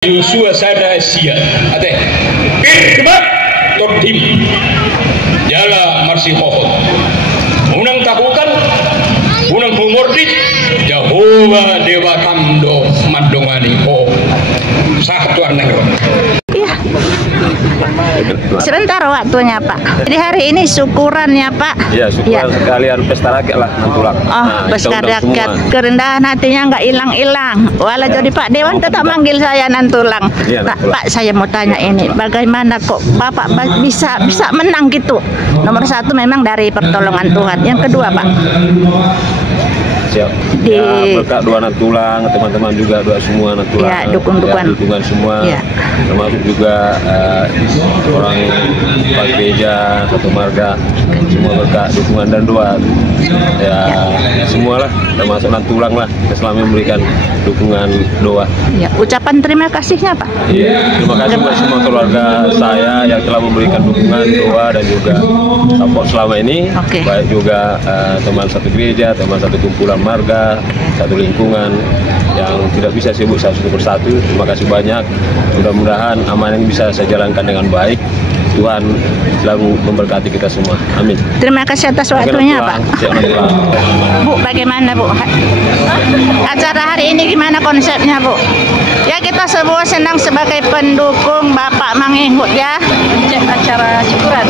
Suasana Asia ate kebak todim jala marsi hohot unang takukan unang humordit Jahowa dewa kamdo mandongani ho satu arnang. Iya. Sebentar waktunya Pak. Jadi hari ini syukuran ya Pak. Iya syukuran ya. Sekalian pesta rakyat lah Nantulak. Oh pesta rakyat. Kerendahan hatinya nggak hilang-hilang. Walau jadi Pak Dewan tetap manggil saya Nantulang. Iya, Pak saya mau tanya ini, bagaimana kok Bapak bisa menang gitu? Nomor satu memang dari pertolongan Tuhan. Yang kedua Pak. Siap. Ya, berkat doa Nantulang, teman-teman juga doa semua Nantulang. Ya, dukungan semua. Ya. Termasuk juga orang Pak Gereja, satu marga, semua berkat dukungan dan doa. Ya, semualah termasuk Nantulang lah, selalu memberikan dukungan doa. Ya, ucapan terima kasihnya Pak. Iya, terima kasih buat semua keluarga saya yang telah memberikan dukungan doa dan juga support selama ini. Baik juga teman satu gereja, teman satu kumpulan marga, satu lingkungan yang tidak bisa sebut satu persatu. Terima kasih banyak. Mudah-mudahan amanah ini bisa saya jalankan dengan baik. Tuhan selalu memberkati kita semua. Amin. Terima kasih atas waktunya Pak. Bu, bagaimana Bu? Acara hari ini gimana konsepnya Bu? Ya kita semua senang sebagai pendukung Bapak Mangihut ya. Acara syukuran.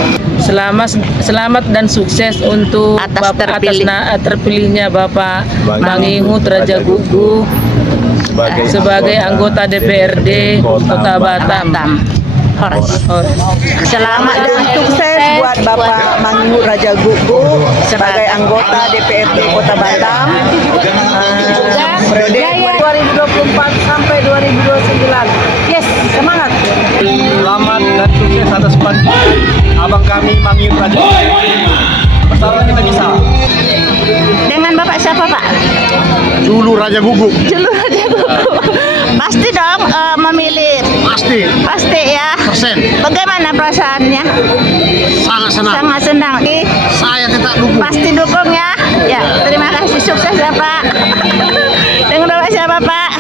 Selamat dan sukses untuk Bapak atas terpilihnya Bapak Mangihut Raja Gugu sebagai anggota DPRD Kota Batam. Selamat dan sukses buat Bapak Mangihut Raja Gugu sebagai anggota DPRD Kota Batam periode 2024 sampai 2029. Yes, semangat. Selamat dan sukses atas pelantikan abang kami Mangihut Raja Gugu. Bersama kita bisa. Dengan Bapak siapa Pak? Julu Raja Gugu. Julu Raja Gugu. Pasti dong memilih. Pasti ya. Persen. Bagaimana perasaannya? Sangat senang. Sangat senang. Saya tetap dukung. Pasti dukung ya. Ya, terima kasih, sukses ya Pak. Dengan Bapak siapa Pak?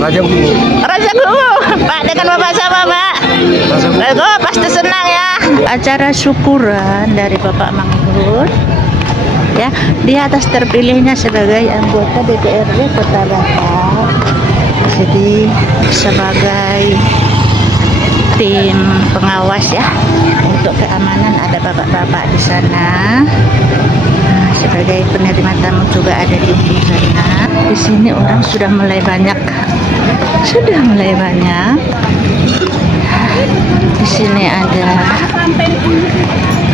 Raja Gugu. Raja Gugu. Pak, dengan Bapak siapa Pak? Raja Gugu. Pasti senang ya. Acara syukuran dari Bapak Mangihut. Ya, di atas terpilihnya sebagai anggota DPRD Kota Batam. Jadi sebagai tim pengawas ya untuk keamanan ada bapak-bapak di sana. Nah, sebagai penerima tamu juga ada di ujung sana. Di sini orang sudah mulai banyak. Di sini ada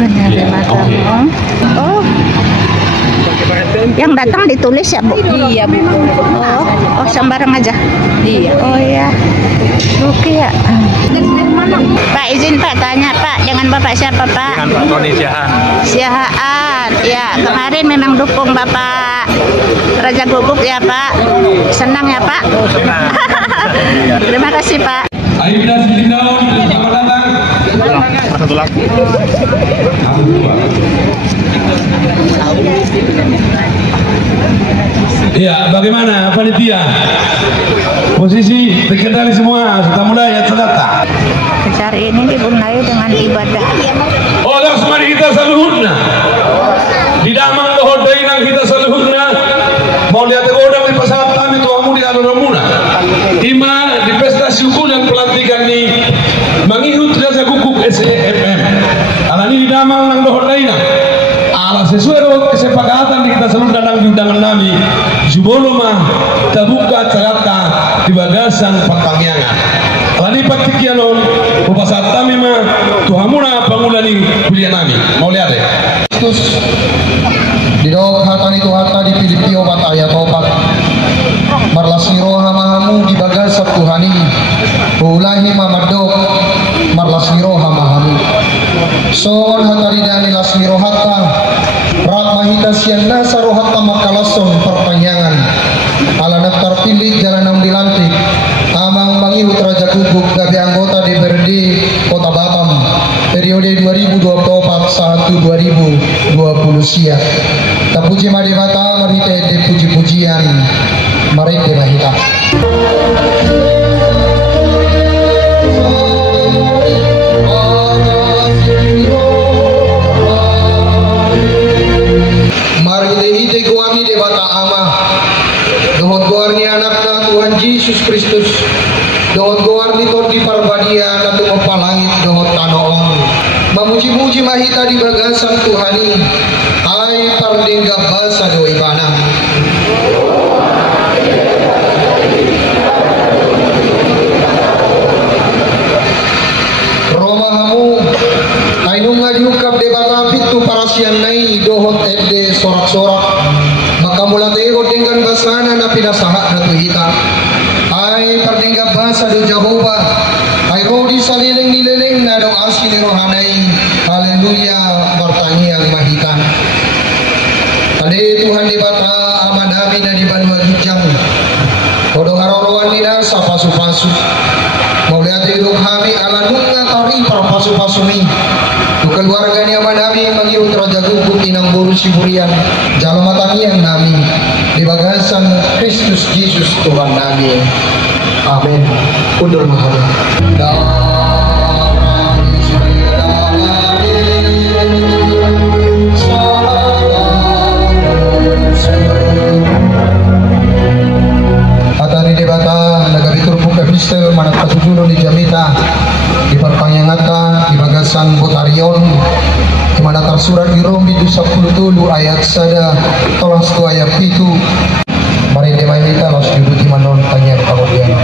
penerima tamu. Oh. Yang datang ditulis ya Bu? Iya Bu. Oh sembarang aja? Iya. Oh ya. Oke ya. Pak izin Pak tanya Pak, dengan Bapak siapa Pak? Dengan Pak Tony Siahaan. Ya kemarin memang dukung Bapak Raja Gugu ya Pak. Senang ya Pak? Senang. Terima kasih Pak. Aibda Sidindaun, selamat datang. Satu lagi. Iya, bagaimana panitia? Posisi terkendali semua, serta muda ya sedata. Acara ini dimulai dengan ibadah. Oh, langsung mari kita saluhutna. Di damang dohodai nang kita saluhutna. Mau lihat godang di pasar kami tuamu di alur-alurna. Ima di pesta syukuran pelantikan di Mangihut Raja Gugu SEMM. Alani di damang nang dohodai nang. Ala sesuai dengan kesepakatan di kita seluruh danang undangan nami sebelum terbuka cerita di bagasan pertanian. Alani patikianon pasar kami mah tuhamuna pangulani kuliah nami. Mau lihat ya? Didok hatani tu hata di Pilipio bataya topat marlasiro hamahamu di bagasat Tuhani ulahi mamadok marlasiro hamahamu son hatari dani lasmiro hatta rahmahita sianna saro hatta makalason perpanjangan ala naftar pilih jalan dilantik amang Mangihut Raja Gugu gabi anggota DPRD Kota Batam periode 2024-2020 siap. Tapuji mari mata mari te puji-pujian mari te mahita. dohot goar niton di parbadian atau mempalangit dohot tanoong memuji-muji mahita di bagasan Tuhani ai pardingga basa doi banang romahamu ainung ngadiukap debata pitu parasian nai dohot FD sorak-sorak maka mulatego dengan basana na pinasaha na tuhita ay pardingga basa do Jehovah ay rodi saliling nililing na do asin rohanay haleluya bertangi yang mahita tadi Tuhan di bata aman amin na di banua jujang kodo harorowan nina sa pasu-pasu mau lihat hidup kami ala nunga tari para pasu-pasumi keluarga ni aman nami mangiut raja gugu inang buru siburian jalan matangian nami di bagasan Kristus Yesus Tuhan nami amin undur mahal Atani debata nagabitur buka mistel manat pasujulo di jamita di perpanyangata di bagasan Botarion di mana tersurat di Rom di 10 ayat sada tolas tu ayat itu mari demai kita los duduk di manon tanya kemudian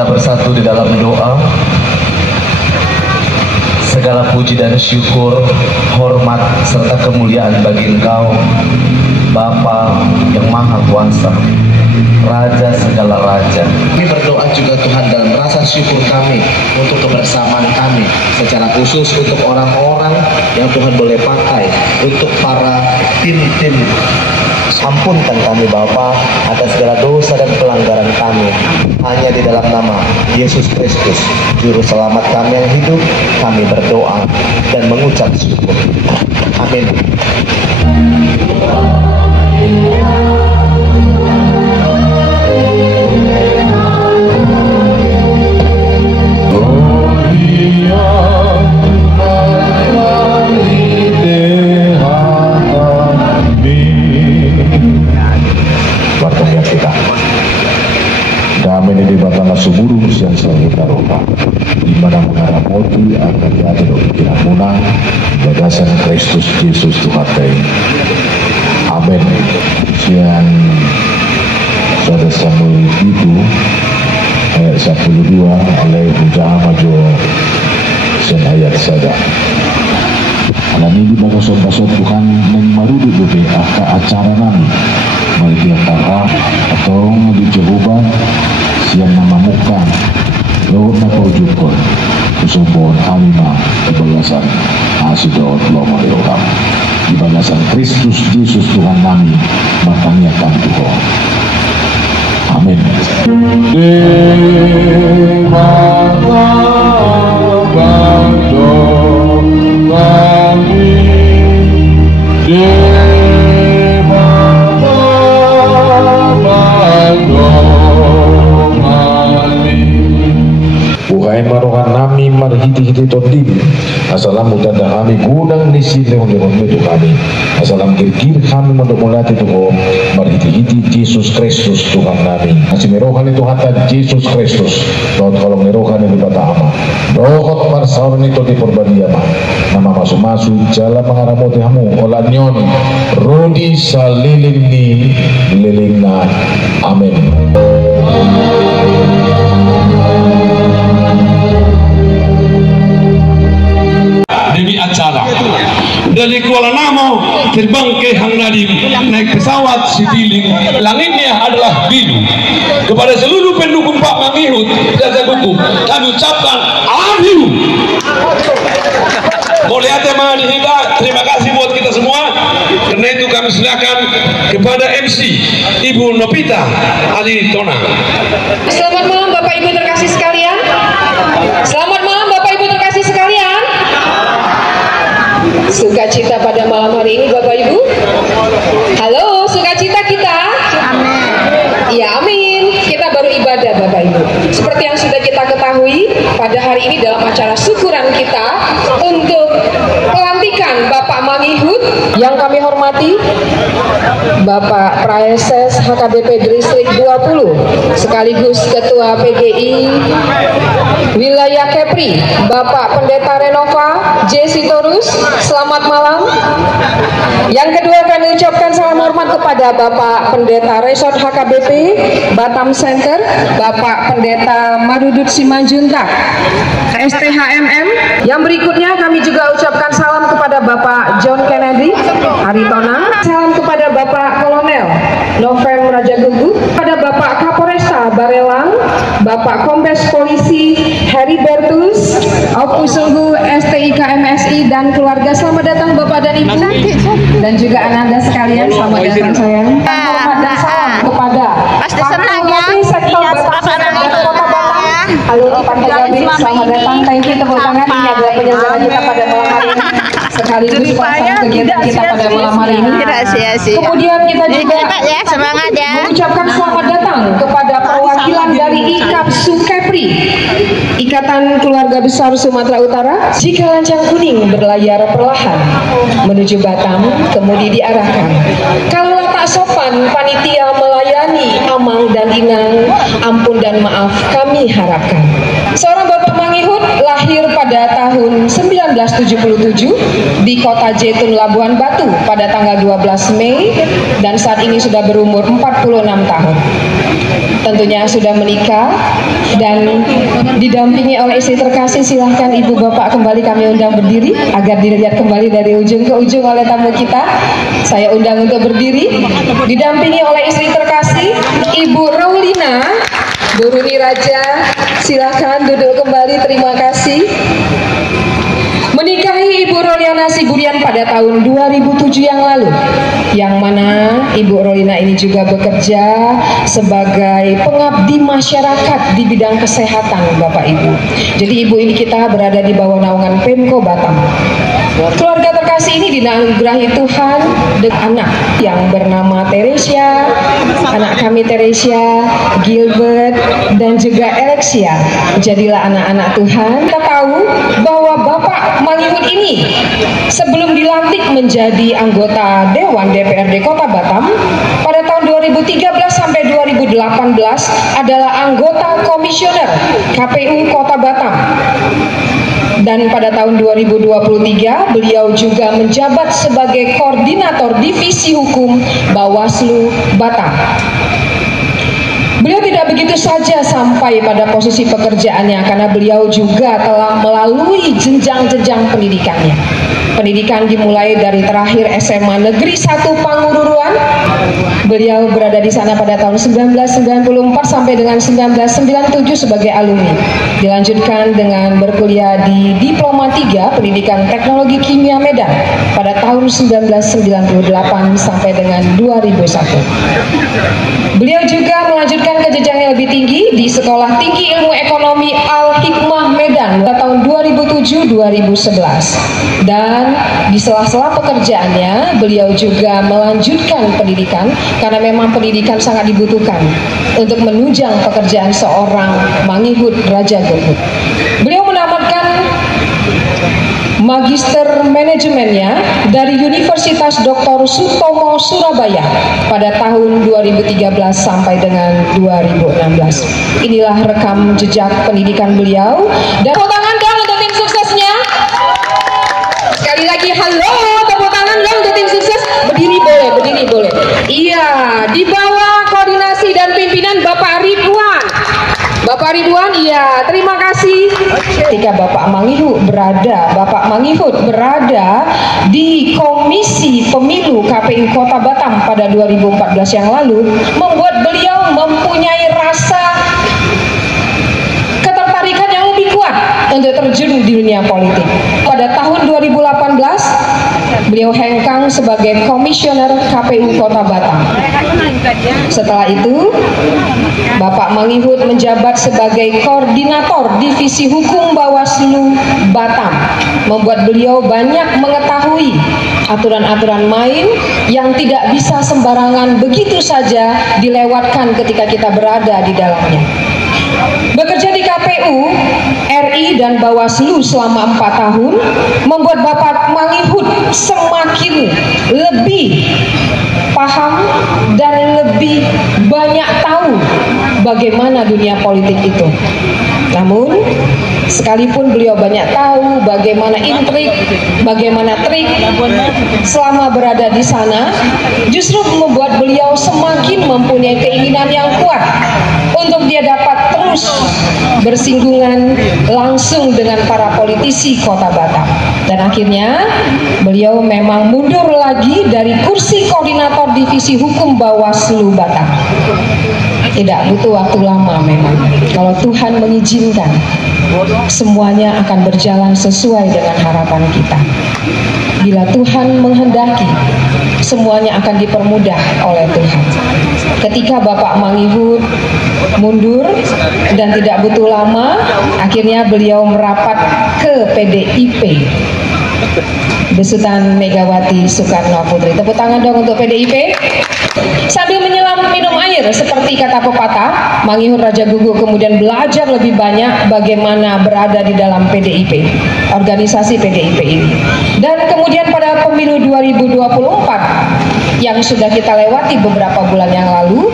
kita bersatu di dalam doa. Segala puji dan syukur, hormat serta kemuliaan bagi Engkau, Bapa yang Maha Kuasa, Raja segala raja. Kami berdoa juga Tuhan dalam rasa syukur kami untuk kebersamaan kami, secara khusus untuk orang-orang yang Tuhan boleh pakai, untuk para tim-tim. Ampunkan kami Bapa atas segala dosa dan pelanggaran kami. Hanya di dalam nama Yesus Kristus, Juru Selamat kami yang hidup, kami berdoa dan mengucap syukur. Amin. Bertanya kita kami ini di batang suburu yang selalu taruhkan di mana mengarah moti akan jadi doa munang bagasan Kristus Yesus Tuhan Day. Amin. Sian saudara Samuel itu ayat 12 oleh Hujah Majo sen ayat saja. Alam ini bagus-bagus Tuhan yang marudu bebe acara nami mari diantara atau di Jehovah siang nama muka lewat na paujukon usubon alima di bagasan asidot lomari orang di bagasan Kristus Yesus Tuhan kami bertanyakan Tuhan. Amin. Bukain maruhan nami marhiti-hiti tondimi asalam utanda kami gudang nisi leon-leon itu kami asalam kir-kir kami mendok-mulati Tuhan marhiti-hiti Yesus Kristus Tuhan kami masih merohan itu hatan Yesus Kristus dohot kalau merohan itu bata ama dohot marsawan itu di perbadiama nama masuk-masuk jalan mengaramoti hamu olanyon rodi saliling ni lilingna amin. Demi acara dari Kuala Namo terbang ke Hang Nadim naik pesawat Citylink, langitnya adalah biru. Kepada seluruh pendukung Pak Mangihut Raja Gugu kami ucapkan amin. Boleh hati Mahadihita, terima kasih buat kita semua. Karena itu kami silakan kepada MC Ibu Nopita Ali Tonang. Selamat malam Bapak Ibu terkasih sekalian. Selamat malam Bapak Ibu terkasih sekalian. Sukacita pada malam hari ini Bapak Ibu. Halo, sukacita kita. Amin. Ya amin. ibadah Bapak Ibu. Seperti yang sudah kita ketahui, pada hari ini dalam acara syukuran kita untuk pelantikan Bapak Mangihut yang kami hormati Bapak Praeses HKBP Distrik 20 sekaligus Ketua PGI Wilayah Kepri Bapak Pendeta Renova J. Sitorus, selamat malam. Yang kedua kami ucapkan salam hormat kepada Bapak Pendeta Resort HKBP Batam Center, Bapak Pendeta Madudut Simanjuntak STHMM. Yang berikutnya kami juga ucapkan salam kepada Bapak John Kennedy Haritona, salam kepada Bapak Kolonel Novem Rajagugu, kepada Bapak Kapolresta Barelang, Bapak Kombes Polisi Heribertus Opusunggu STIK MSI dan keluarga. Selamat datang Bapak dan Ibu dan juga anak-anak sekalian, selamat datang sayang. Hormat dan salam kepada pasti senang ya. Sektor Batam dan Kota Batam. Halo Pak Gabi, selamat datang. Thank you, tepuk tangan. Ini adalah penyelenggara kita pada malam hari ini. Sekaligus pelaksana kegiatan kita pada malam hari ini. Kemudian kita juga semangat ya. mengucapkan selamat datang kepada perwakilan dari IKAPSU Kepri, Ikatan Keluarga Besar Sumatera Utara. Jika lancang kuning berlayar perlahan menuju Batam, kemudian diarahkan. Kalau tak sopan panitia melayani Amang dan Inang, ampun dan maaf kami harapkan. Seorang Bapak Mangihut lahir pada tahun 1977 di Kota Jetun, Labuhan Batu pada tanggal 12 Mei dan saat ini sudah berumur 46 tahun. Tentunya sudah menikah dan didampingi oleh istri terkasih. Silahkan Ibu Bapak kembali kami undang berdiri agar dilihat kembali dari ujung ke ujung oleh tamu kita. Saya undang untuk berdiri, didampingi oleh istri terkasih Ibu Raulina Duruni Raja. Silahkan duduk kembali, terima kasih. Menikahi Ibu Roliana Siburian pada tahun 2007 yang lalu, yang mana Ibu Rolina ini juga bekerja sebagai pengabdi masyarakat di bidang kesehatan Bapak Ibu. Jadi Ibu ini kita berada di bawah naungan Pemko Batam. Keluarga terkasih ini dianugerahi Tuhan dengan anak yang bernama Teresia, anak kami Teresia, Gilbert, dan juga Alexia. Jadilah anak-anak Tuhan. Kita tahu bahwa Bapak Mangihut ini sebelum dilantik menjadi anggota Dewan DPRD Kota Batam pada tahun 2013 sampai 2018 adalah anggota komisioner KPU Kota Batam. Dan pada tahun 2023 beliau juga menjabat sebagai koordinator divisi hukum Bawaslu Batam. Beliau tidak begitu saja sampai pada posisi pekerjaannya karena beliau juga telah melalui jenjang-jenjang pendidikannya. Pendidikan dimulai dari terakhir SMA Negeri 1 Pangururuan. Beliau berada di sana pada tahun 1994 sampai dengan 1997 sebagai alumni. Dilanjutkan dengan berkuliah di Diploma 3 Pendidikan Teknologi Kimia Medan pada tahun 1998 sampai dengan 2001. Beliau juga melanjutkan ke jenjang yang lebih tinggi di Sekolah Tinggi Ilmu Ekonomi Al-Hikmah Medan pada tahun 2007-2011. Dan di sela-sela pekerjaannya, beliau juga melanjutkan pendidikan karena memang pendidikan sangat dibutuhkan untuk menunjang pekerjaan seorang Mangihut Raja Guguk. Beliau menamatkan Magister Manajemennya dari Universitas Dr. Sutomo Surabaya pada tahun 2013 sampai dengan 2016. Inilah rekam jejak pendidikan beliau. Dan tepuk tangan dong untuk tim suksesnya. Sekali lagi halo, tepuk tangan dong untuk tim sukses. Berdiri boleh, berdiri boleh. Iya, di bawah koordinasi dan pimpinan Bapak Ridwan. Bapak Ridwan, iya, terima kasih. Ketika Bapak Mangihut berada di Komisi Pemilu KPU Kota Batam pada 2014 yang lalu, membuat beliau mempunyai rasa ketertarikan yang lebih kuat untuk terjun di dunia politik. Pada tahun 2018, beliau hengkang sebagai komisioner KPU Kota Batam. Setelah itu, Bapak Mangihut menjabat sebagai koordinator divisi hukum Bawaslu Batam, membuat beliau banyak mengetahui aturan-aturan main yang tidak bisa sembarangan begitu saja dilewatkan ketika kita berada di dalamnya. Bekerja di KPU RI dan Bawaslu selama 4 tahun membuat Bapak Mangihut semakin lebih paham dan lebih banyak tahu bagaimana dunia politik itu. Namun sekalipun beliau banyak tahu bagaimana intrik, bagaimana trik selama berada di sana, justru membuat beliau semakin mempunyai keinginan yang kuat untuk dia dapat terus bersinggungan langsung dengan para politisi Kota Batam. Dan akhirnya beliau memang mundur lagi dari kursi koordinator divisi hukum Bawaslu Batam. Tidak butuh waktu lama memang. Kalau Tuhan mengizinkan, semuanya akan berjalan sesuai dengan harapan kita. Bila Tuhan menghendaki, semuanya akan dipermudah oleh Tuhan. Ketika Bapak Mangihut mundur dan tidak butuh lama, akhirnya beliau merapat ke PDIP besutan Megawati Soekarno Putri. Tepuk tangan dong untuk PDIP. Sambil menyelam minum air seperti kata pepatah, Mangihut Rajagugu kemudian belajar lebih banyak bagaimana berada di dalam PDIP, organisasi PDIP ini. Dan kemudian pada pemilu 2024 yang sudah kita lewati beberapa bulan yang lalu,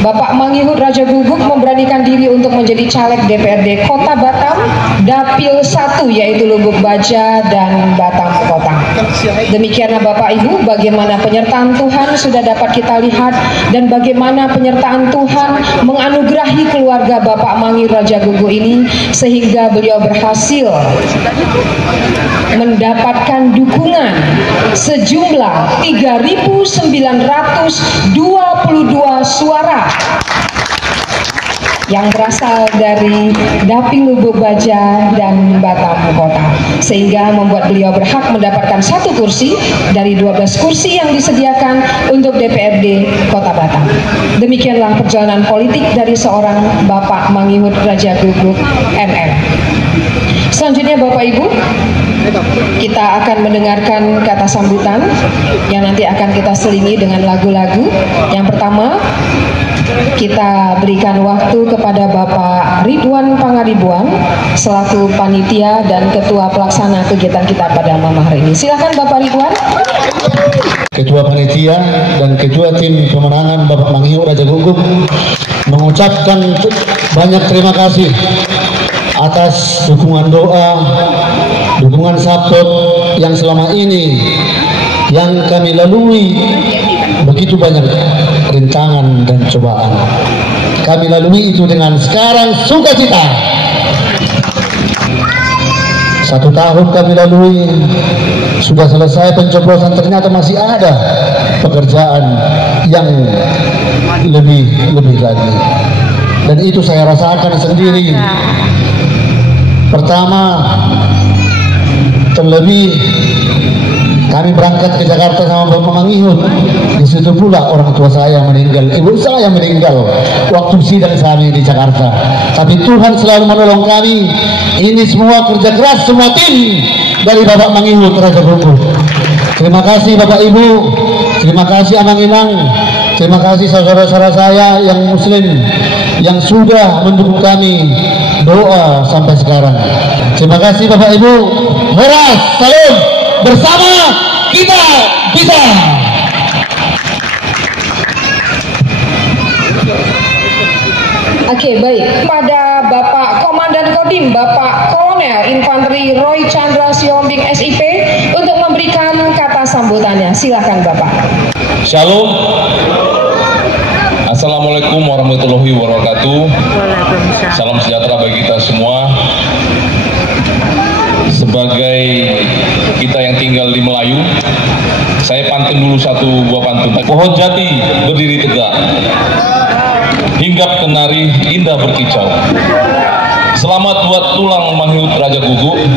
Bapak Mangihut Rajagugu memberanikan diri untuk menjadi caleg DPRD Kota Batam, Dapil 1 yaitu Lubuk Baja dan Batam Kota. Demikianlah Bapak Ibu, bagaimana penyertaan Tuhan sudah dapat kita lihat dan bagaimana penyertaan Tuhan menganugerahi keluarga Bapak Mangihut Rajagugu ini sehingga beliau berhasil mendapatkan dukungan sejumlah 3.922 suara yang berasal dari Dapil Lubuk Baja dan Batam Kota, sehingga membuat beliau berhak mendapatkan 1 kursi dari 12 kursi yang disediakan untuk DPRD Kota Batam. Demikianlah perjalanan politik dari seorang Bapak Mangihut Rajagugu MM. Selanjutnya Bapak Ibu, kita akan mendengarkan kata sambutan yang nanti akan kita selingi dengan lagu-lagu. Yang pertama, kita berikan waktu kepada Bapak Ridwan Pangaribuan selaku panitia dan ketua pelaksana kegiatan kita pada malam hari ini. Silakan Bapak Ridwan. Ketua panitia dan ketua tim pemenangan Bapak Mangihut Rajagugu mengucapkan banyak terima kasih atas dukungan doa, dukungan support yang selama ini yang kami lalui. Begitu banyak rintangan dan cobaan kami lalui itu dengan sekarang sukacita. 1 tahun kami lalui, sudah selesai pencoblosan, ternyata masih ada pekerjaan yang lebih lagi, dan itu saya rasakan sendiri. Pertama, terlebih kami berangkat ke Jakarta sama Bapak Mangihut. Di situ pula orang tua saya meninggal, ibu saya meninggal waktu sidang kami di Jakarta. Tapi Tuhan selalu menolong kami. Ini semua kerja keras semua tim dari Bapak Mangihut Rajagugu. Terima kasih Bapak Ibu, terima kasih Amang Inang, terima kasih saudara-saudara saya yang Muslim yang sudah mendukung kami doa sampai sekarang. Terima kasih Bapak Ibu. Horas, salam. Bersama kita bisa. Oke, baik. Pada Bapak Komandan Kodim, Bapak Kolonel Infanteri Roy Chandra Siombing SIP untuk memberikan kata sambutannya. Silakan Bapak. Shalom. Assalamualaikum warahmatullahi wabarakatuh. Salam sejahtera bagi kita semua. Sebagai kita yang tinggal di Melayu, saya pantun dulu 1 buah pantun. Pohon jati berdiri tegak, hinggap kenari indah berkicau. Selamat buat tulang Mangihut Rajagugu,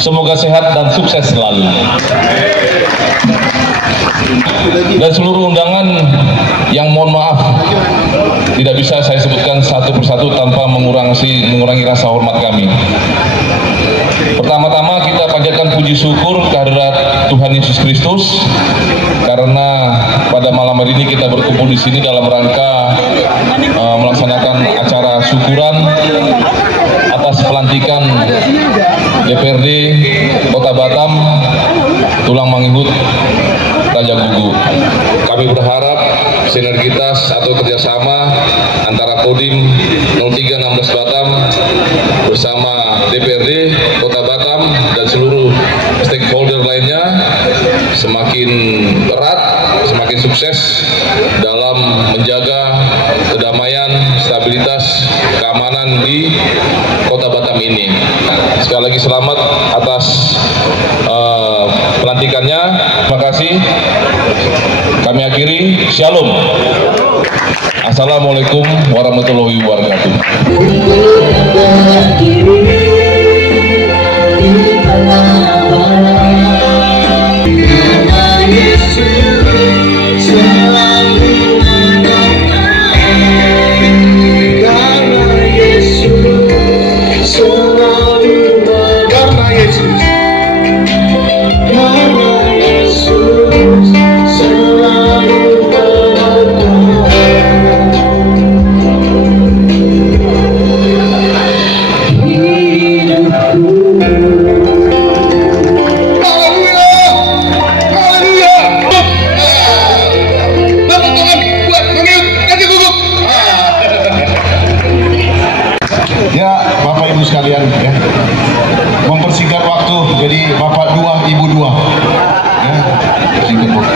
semoga sehat dan sukses selalu. Dan seluruh undangan yang mohon maaf tidak bisa saya sebutkan satu persatu tanpa mengurangi rasa hormat kami. Pertama-tama kita panjatkan puji syukur kehadirat Tuhan Yesus Kristus karena pada malam hari ini kita berkumpul di sini dalam rangka melaksanakan acara syukuran atas pelantikan DPRD Kota Batam Tulang Mangihut Raja Gugu. Kami berharap sinergitas atau kerjasama antara Kodim 0316 Batam bersama DPRD Kota Batam dan seluruh stakeholder lainnya semakin erat, semakin sukses dalam menjaga kedamaian, stabilitas, keamanan di Kota Batam ini. Sekali lagi selamat atas pelantikannya. Terima kasih. Kami akhiri. Shalom. Assalamualaikum warahmatullahi wabarakatuh. Sekalian ya, mempersingkat waktu jadi bapak dua, ibu dua ya, persingkat waktu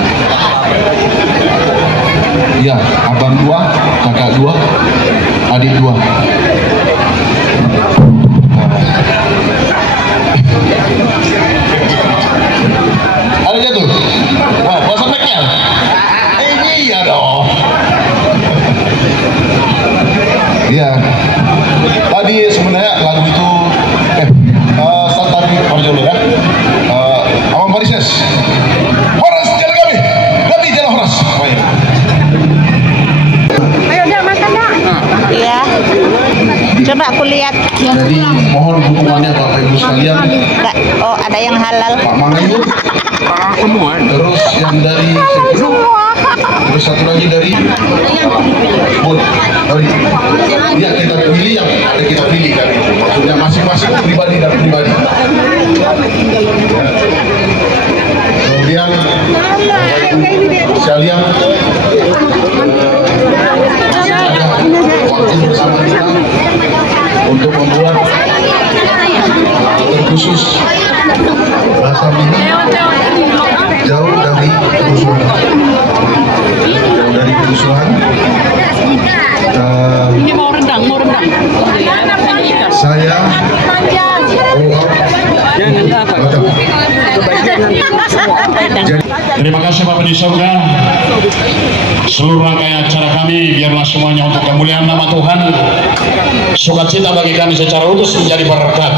ya, abang dua, kakak dua, adik dua. Ada jatuh bahasa meknya iya dong iya. Tadi sebenarnya lagu itu tadi Arjolo ya, Awang Parises Horas jalan kami jalan Horas. Ayo dah makan dah. Iya. Coba aku lihat. Jadi mohon dukungannya Bapak Ibu sekalian. Oh, ada yang halal. Pak Mangihut. Terus yang dari terus satu lagi dari ya kita pilih yang ada, kita pilih kan, maksudnya masing-masing pribadi dan pribadi. Kemudian sekalian waktu bersama kita untuk membuat terkhusus Batam ini jauh dari kerusuhan. Ini mau rendang. Saya terima kasih Bapak di surga. Seluruh rangkaian acara kami biarlah semuanya untuk kemuliaan nama Tuhan. Sukacita bagi kami secara utuh menjadi berkat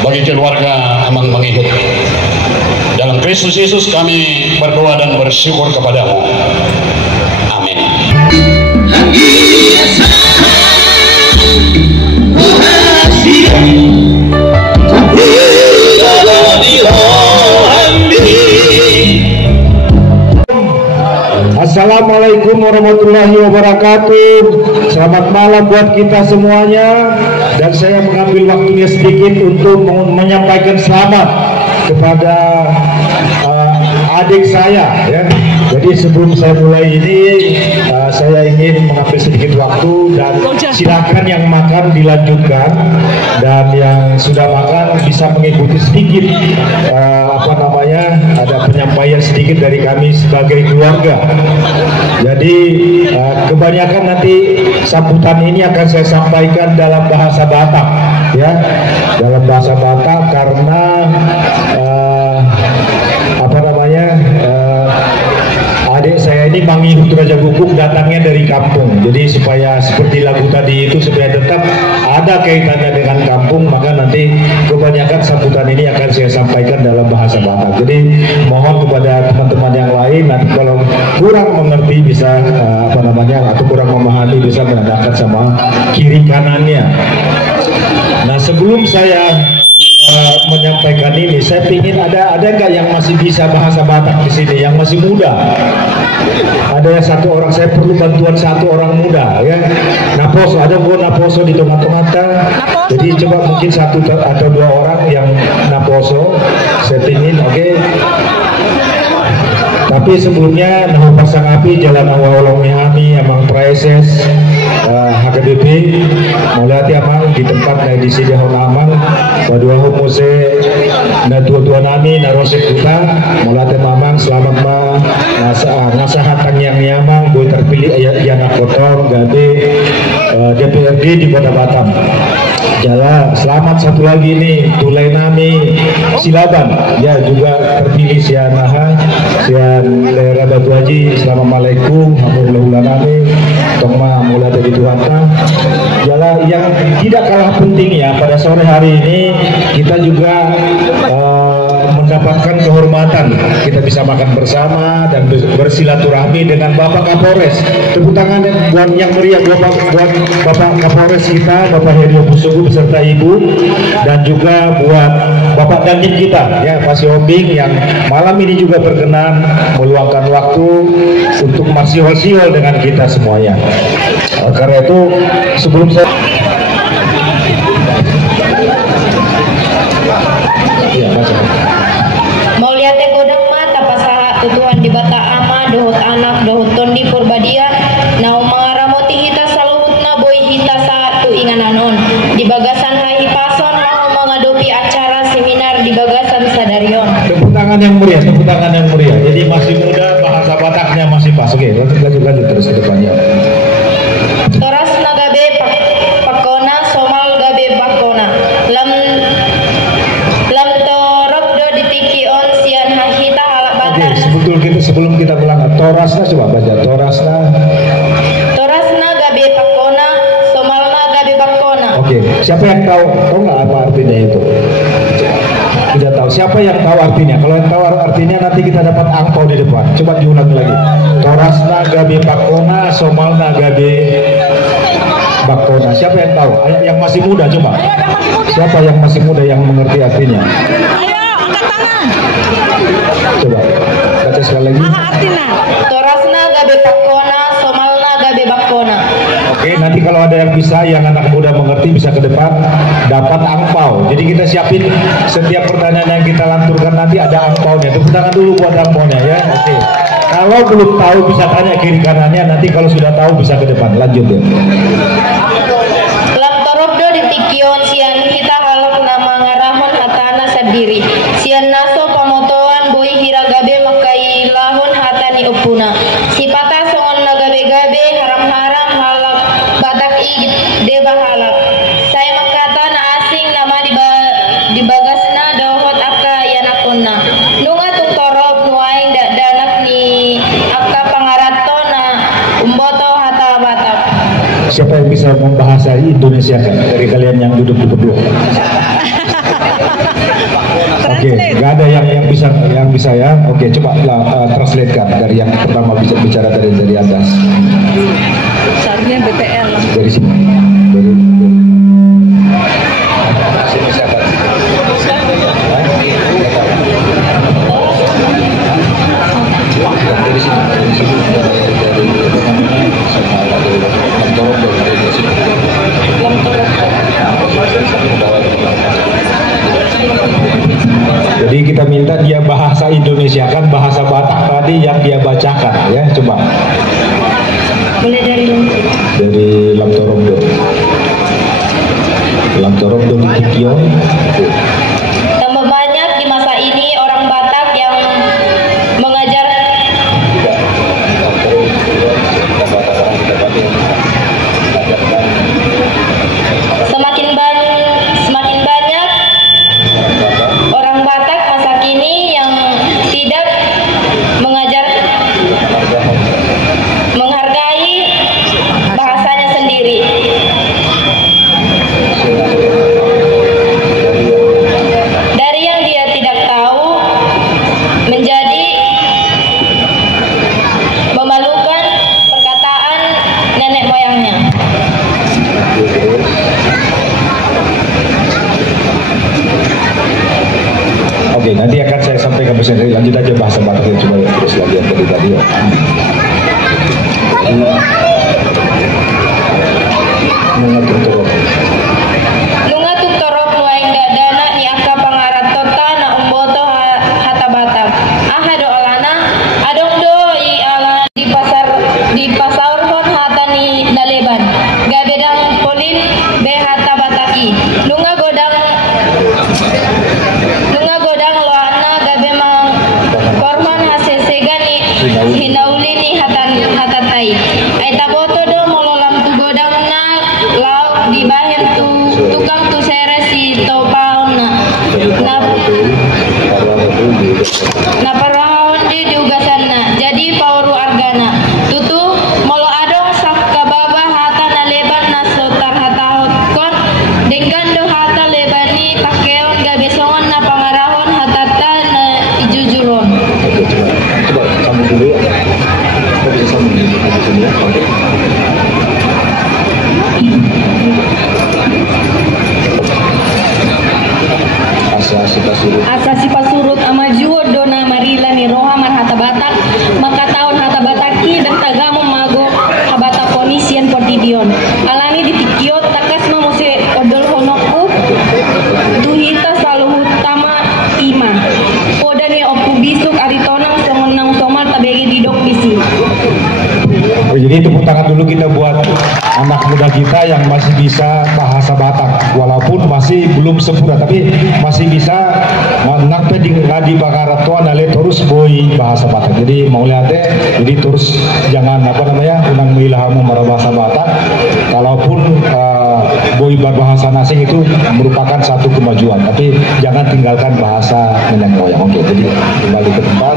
bagi keluarga Amang Mangihut. Dalam Kristus Yesus kami berdoa dan bersyukur kepadamu. Amin. Assalamualaikum warahmatullahi wabarakatuh. Selamat malam buat kita semuanya. Dan saya mengambil waktunya sedikit untuk menyampaikan selamat kepada adik saya ya. Jadi sebelum saya mulai ini saya ingin mengambil sedikit waktu dan silakan yang makan dilanjutkan dan yang sudah makan bisa mengikuti sedikit ada penyampaian sedikit dari kami sebagai keluarga. Jadi kebanyakan nanti sambutan ini akan saya sampaikan dalam bahasa Batak ya, dalam bahasa Batak karena adik saya ini Mangihut Raja Guguk datangnya dari kampung. Jadi supaya seperti lagu tadi itu supaya tetap ada kaitannya dengan kampung, maka nanti kebanyakan sambutan ini akan saya sampaikan dalam bahasa Batak. Jadi mohon kepada teman-teman yang lain nanti kalau kurang mengerti bisa atau kurang memahami bisa menandakan sama kiri kanannya. Nah sebelum saya menyampaikan ini, saya ingin ada nggak yang masih bisa bahasa Batak di sini, yang masih muda? Ada yang satu orang, saya perlu bantuan satu orang muda, ya. Naposo, ada gua Naposo di tengah-tengah. Jadi coba mungkin satu atau dua orang yang Naposo, saya ingin, oke. Tapi sebelumnya Nahu Pasang Api Jalan Awal Mihami Amang Praises HKBP mulai amang di tempat di sini Amang badua humuse na tua-tua nami na rosek kita mulai amang selamat ma nasahat yang nyamang boy terpilih yang kotor gabe DPRD di Kota Batam. Jala, selamat satu lagi nih Tulai Nami Silaban ya juga terpilih sian naha sian daerah Batu Haji. Assalamualaikum warahmatullahi wabarakatuh. Tongma mulai dari Tuhan. Jala yang tidak kalah penting ya pada sore hari ini kita juga mendapatkan kehormatan kita bisa makan bersama dan bersilaturahmi dengan Bapak Kapolres. Tepuk tangan buat yang meriah buat Bapak Kapolres kita, Bapak Herio Busugu beserta Ibu, dan juga buat Bapak Dandim kita ya Pak Siombing yang malam ini juga berkenan meluangkan waktu untuk marsiol-siol dengan kita semuanya. Karena itu sebelum saya mau lihat godang mata pasaha tutuhan di bata ama dohut anak dohut tondi purbadia nau mangaramoti hita saluhutna boy hita satu ingananon di bagasan hai pason mau mengadopi acara seminar di bagasan sadarion. Tepuk tangan yang meriah, tepuk tangan yang meriah. Jadi masih muda, bahasa Bataknya masih pas. Oke, lanjut terus ke depannya. Toras nagabe pakona somal gabe bakona lam torobdo ditiki on sian hahita halak batar. Oke, sebelum kita melangkah torasna coba baca torasna gabe pakona somalna gabe bakona. Oke, siapa yang tahu nggak apa artinya itu? Tidak tahu. Siapa yang tahu artinya? Kalau yang tahu artinya nanti kita dapat angpau di depan. Coba diulang lagi. Torasna gabe pakona somalna gabe bakona. Siapa yang tahu? Yang masih muda coba. Siapa yang masih muda yang mengerti artinya? Ayo angkat tangan. Coba baca sekali lagi. Torasna gabe pakona somalna gabe bakona. Oke, nanti kalau ada yang bisa, yang anak muda mengerti bisa ke depan dapat angpau. Jadi kita siapin setiap pertanyaan yang kita lanturkan nanti ada angpaunya. Tepuk tangan dulu buat angpaunya ya. Oke. Kalau belum tahu bisa tanya kiri kanannya. Nanti kalau sudah tahu bisa ke depan. Lanjut ya. Lam torobdo ditikion sian kita halak nama ngarahon hatana sadiri. Sian naso pamotoan boy hiragabe makai lahun hatani upuna. Sipata songon nagabe-gabe haram-haram halak Batak igit deba halak. Saya makata na asing nama di bagasna dohot akka yanakuna. Nunga tung torob nuaing danak ni akka pangarato na umboto hata Batak. Siapa yang bisa membahasa Indonesia dari kalian yang duduk di berdua? Oke, nggak ada yang bisa ya. Oke, coba translate kan dari yang pertama bicara dari atas. Seharusnya BPL dari sini. Dari sini siapa? Dari sini. Jadi kita minta dia bahasa Indonesia kan bahasa Batak tadi yang dia bacakan ya, coba. Boleh dari Lamtorobdo. Lamtorobdo di Tikion. Tambah banyak di masa ini orang Batak yang mengajar semakin banyak orang Batak masa kini yang tidak menghargai bahasanya sendiri. pesan lanjut aja bahasa Batak coba terus lagi yang tadi ya. Lunga tutorok nuaing dadana ni aka pangarat tota na umboto hata Batak. Ahado alana adong do I ala di pasar hon hata ni daleban. Gabedang polin be hata Bataki. Lunga godang loana gabe mang korban hasesegani hinauli ni hata tai. Ai taboto do mololam tu godang na lauk di bahen tu tukang tu seresi to paon na paraon di diugasan na jadi pauru argana tutu molo adong sak kababa hata na leban na sotar hata kon dengan do hata lebani takeon gabesongan na pangarahon hata ta na ijujuron. Coba kamu dulu ya. Kau bisa sambung di sini ya. Asasi pasurut ama juo dona marila ni roha marhata Batak maka tahun hata Bataki dan tagamo mago habata ponisian portidion alani ditikiot takas mamuse odol honoku tuhita selalu utama ima podane opu bisuk aritonang semenang somal tabegi didok bisi. Jadi tepuk tangan dulu kita buat anak muda kita yang masih bisa bahasa Batak, walaupun masih belum sempurna tapi masih bisa menakpe di bakarat tuan ale terus boy bahasa Batak. Jadi mau lihat jadi terus jangan unang mengilhamu marah bahasa Batak. Kalaupun boy berbahasa asing itu merupakan satu kemajuan, tapi jangan tinggalkan bahasa nenek moyang. Oke, jadi kembali ke tempat.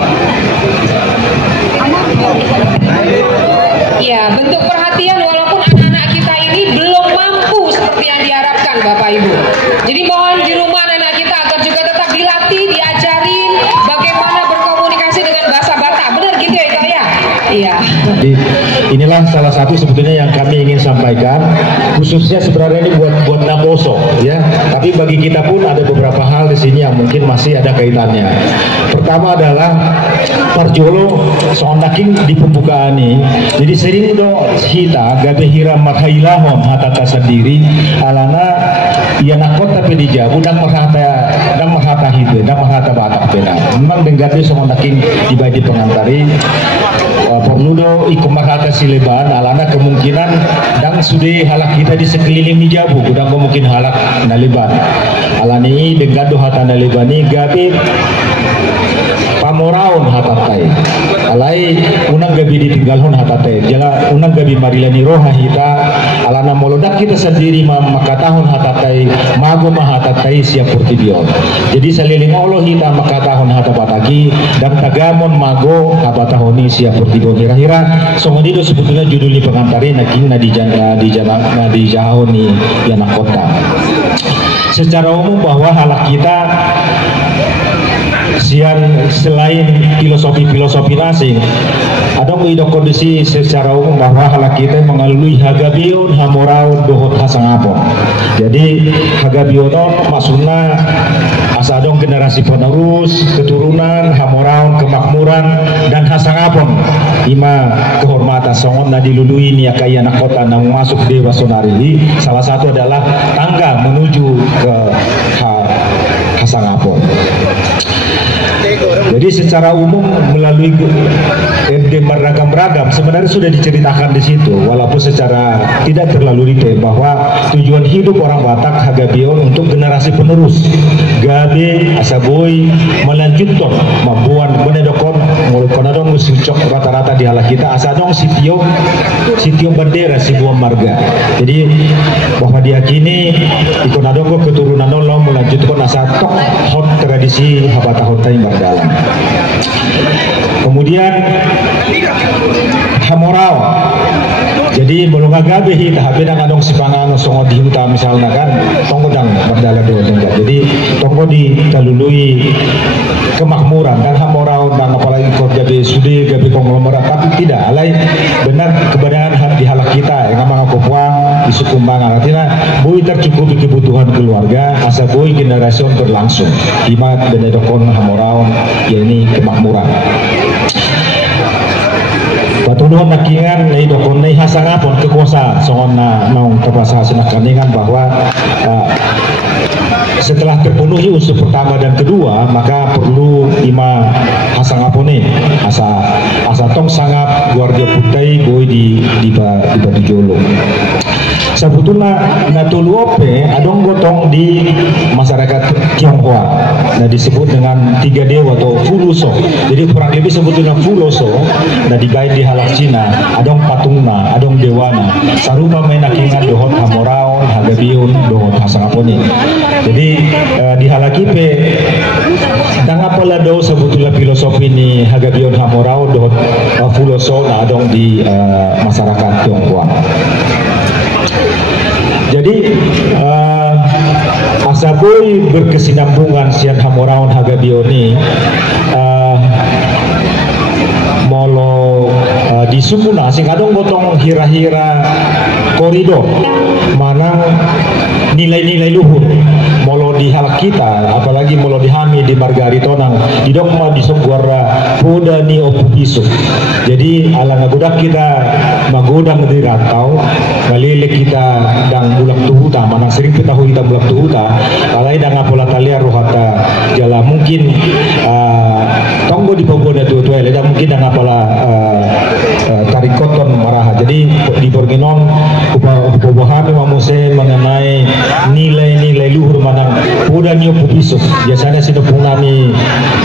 Ya, bentuk perhatian walaupun anak-anak kita ini belum mampu seperti yang diharapkan Bapak Ibu. Jadi mohon di rumah anak kita agar juga tetap dilatih, diajarin bagaimana berkomunikasi dengan bahasa Batak. Benar gitu ya Kak ya? Iya. Inilah salah satu sebetulnya yang kami ingin sampaikan, khususnya sebenarnya ini buat Naboso ya. Tapi bagi kita pun ada beberapa hal di sini yang mungkin masih ada kaitannya. Pertama adalah Parjolo soal naking di pembukaan ini. Jadi sering do hita gabe hira makailahon hatata sendiri alana ia nakot tapi dijabu dan mahata hidup dan mahata Batak pena. Memang dengarnya soal naking di pengantari perlu do ikut mahata sileban alana kemungkinan dan sudah halak kita di sekeliling Mijabu udah mungkin halak naliban alani dengan do hata nalibani gabe pamoraon hatatai alai unang gabi ditinggalhon hatatai jala unang gabi marilani roha hita alana molodak kita sendiri makatahon hatatai mago mahatatai siap portidion. Jadi saliling Allah hita makatahon hatabataki dan tagamon mago habatahoni siap portidion. Kira-kira songodido sebetulnya judul pengantari naking di jahoni yana kota. Secara umum bahwa halak kita selain filosofi asing ada mengido kondisi secara umum bahwa halak kita mengalui hagabion hamoraun dohot hasangapon. Jadi hagabion maksudnya asadong generasi penerus keturunan hamoraun kemakmuran dan hasangapon ima kehormatan songon na dilului ni akai anak kota nang masuk dewa sonari. Salah satu adalah tangga menuju ke hasangapon. Jadi secara umum melalui beragam-ragam sebenarnya sudah diceritakan di situ, walaupun secara tidak terlalu detail bahwa tujuan hidup orang Batak hagabion untuk generasi penerus gabe asaboy melanjutkan mampuan menedokon mulkonadong musucok rata-rata di halak kita asadong sitio bendera sebuah marga. Jadi bahwa diyakini ikonadong keturunan lo melanjutkan asatok hot tradisi habatahontai mardalan. Kemudian hamorao. Jadi belum agabe hita habedang adong sipangano songo di huta misalnya kan tonggodang berdala do tengga. Jadi tonggo di talului kemakmuran dan hamorao dan apalagi kau gabe sude gabe konglomerat tapi tidak alai benar keberadaan di halak kita yang ngamang kopuang isukumbangan artinya bui tercukupi kebutuhan keluarga asa bui generasi berlangsung imat dan edokon hamoraon ya ini kemakmuran. Patunuhon nakingan na idokon na ihasangapon kekuasaan songon na naong terpasa sinakaningan bahwa setelah terpenuhi unsur pertama dan kedua maka perlu ima hasangapone asa tong sangap guardia putai goi di jolo. Sebetulnya natuluope adong gotong di masyarakat Tionghoa. Nah disebut dengan 3 dewa atau Fuluso. Jadi kurang lebih sebetulnya Fuluso. Nah digain di halak Cina adong patungna, adong dewana. Sarupa main nakingan dohot hamoraon, hagabiun, dohot hasangapone. Jadi di halakipe tangapala do sebetulnya filosofi ini hagabiun hamoraon dohot Fuluso nah adong di masyarakat Tionghoa. Jadi asaboi berkesinambungan sian hamoraon hagabioni molo di Sumuna sing adong gotong hira-hira koridor manang nilai-nilai luhur molo di hal kita apalagi molo di Hami di Margaritonang di dogma di Sogwara poda ni opupiso. Jadi ala ngagodak kita magodang di rantau ngalile kita dang bulak tuhuta manang sering kita bulak tuhuta alai dang apola talia rohata jala mungkin tonggo di pogoda tuh dan mungkin dang apola tarikoton maraha. Jadi di Borginon Bobohami mamuse mengenai nilai-nilai luhur manang poda ni opupiso. Biasanya sinopungami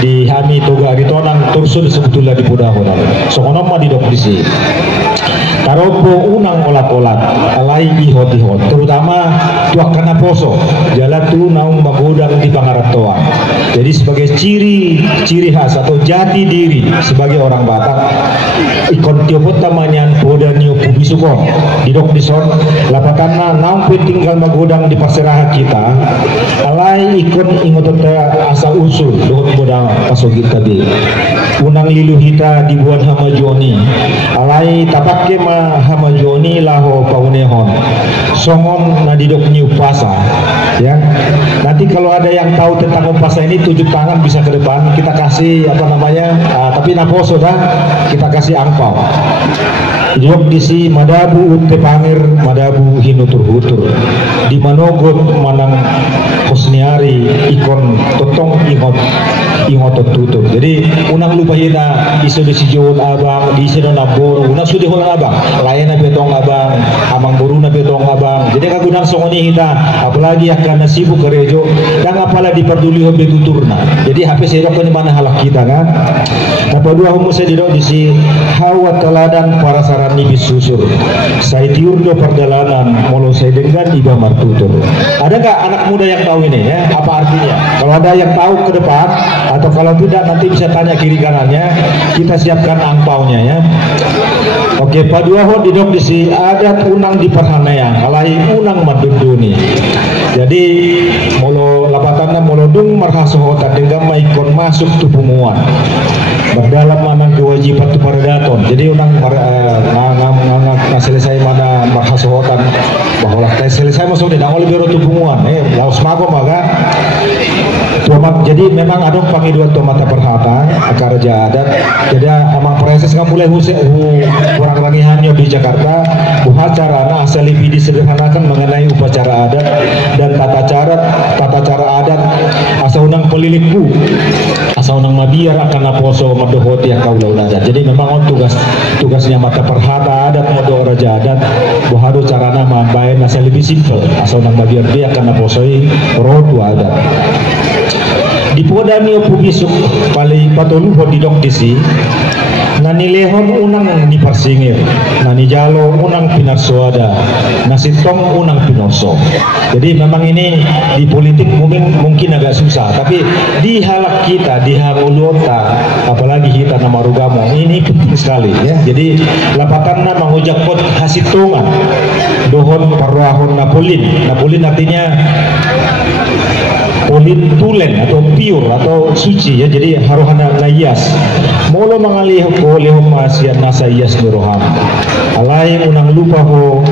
di Hami toga aritonang tursun sebetulnya di poda hodal. Sokono mah di dopdisi. Taropo unang olat-olat alai ihot-ihot terutama tuak kana poso jala tu naung magodang di Pangaratoa. Jadi sebagai ciri khas atau jati diri sebagai orang Batak ikon tiopot tamanyan poda niu pubisukon didok dison lapatanna naung tinggal magodang di paseraha kita alai ikon ingotota asa usul dohot poda pasogit tadi unang liluhita dibuat hama Joni alai tapakke ma hama Joni laho paunehon songon nadidok niu pasa ya. Nanti kalau ada yang tahu tentang upasa ini 7 tangan bisa ke depan kita kasih apa namanya tapi naposo kan kita kasih angpau jok disi madabu utte pangir madabu hinutur hutur di manogot manang kosniari ikon totong ingot tutur. Jadi unang lupahina iso di sijon abang di sino naboro unang sudi holang abang layan na betong abang amang boru na betong abang. Jadi kagunang songoni kita apalagi akan sibuk gerejo dan apalah diperduli hobi tuturna. Jadi HP sedok ni mana halak kita kan. Napa dua homo sedok di si hawa teladan para sarani bisusur. Saya tiurdo perjalanan molo saya dengan iba martutur. Adakah anak muda yang tahu ini ya? Apa artinya? Kalau ada yang tahu ke depan atau kalau tidak nanti bisa tanya kiri kanannya, kita siapkan angpaunya ya. Oke, paduaho didok disi adat unang di perhanaya alai unang madunduni. Jadi molo lapatanna molo dung marhasohota dengan maikon masuk tupumuan berdalam manang kewajiban tu paradaton. Jadi unang selesai mana marhasohotan bahwa selesai masuk di dangol biro tupumuan laos mago maga tuamat. Jadi memang ada pangiduan tuamata perhata akar adat. Jadi amang proses nggak mulai kurang lagi hanya di Jakarta upacara asal lebih disederhanakan mengenai upacara adat dan tata cara adat asa unang pelilipku asa unang mabiar akan naposo madohoti yang kaulau adat. Jadi memang tugasnya mata perhata adat modo raja adat bahado carana mambain asal lebih simple asa unang mabiar dia akan naposoi rotu adat. Di podani pubisuk paling patolu hodidok disi nani lehon unang ni parsingir nani jalo unang pinarsoada nasi tong unang pinoso. Jadi memang ini di politik mungkin agak susah, tapi di halak kita di Harulota apalagi kita nama Rugamo ini penting sekali ya. Jadi lapatanna mangujak pot hasitungan dohon parwahon napolin artinya polin tulen atau pure atau suci ya. Jadi haruhana layas molo mangalih ko lehom asian nasa yas nuroham alai unang lupa ho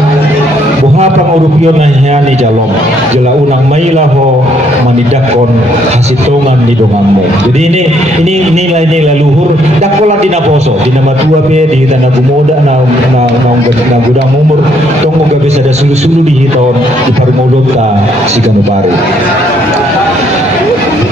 buha pangurupion nahyani jalom jela unang mailaho manidakon hasitongan di donganmu. Jadi ini nilai-nilai luhur dakola dina poso dina matua pe di tanah gumoda na gudang umur tong moga bisa ada sulu-sulu di hiton di parimolota siganupari.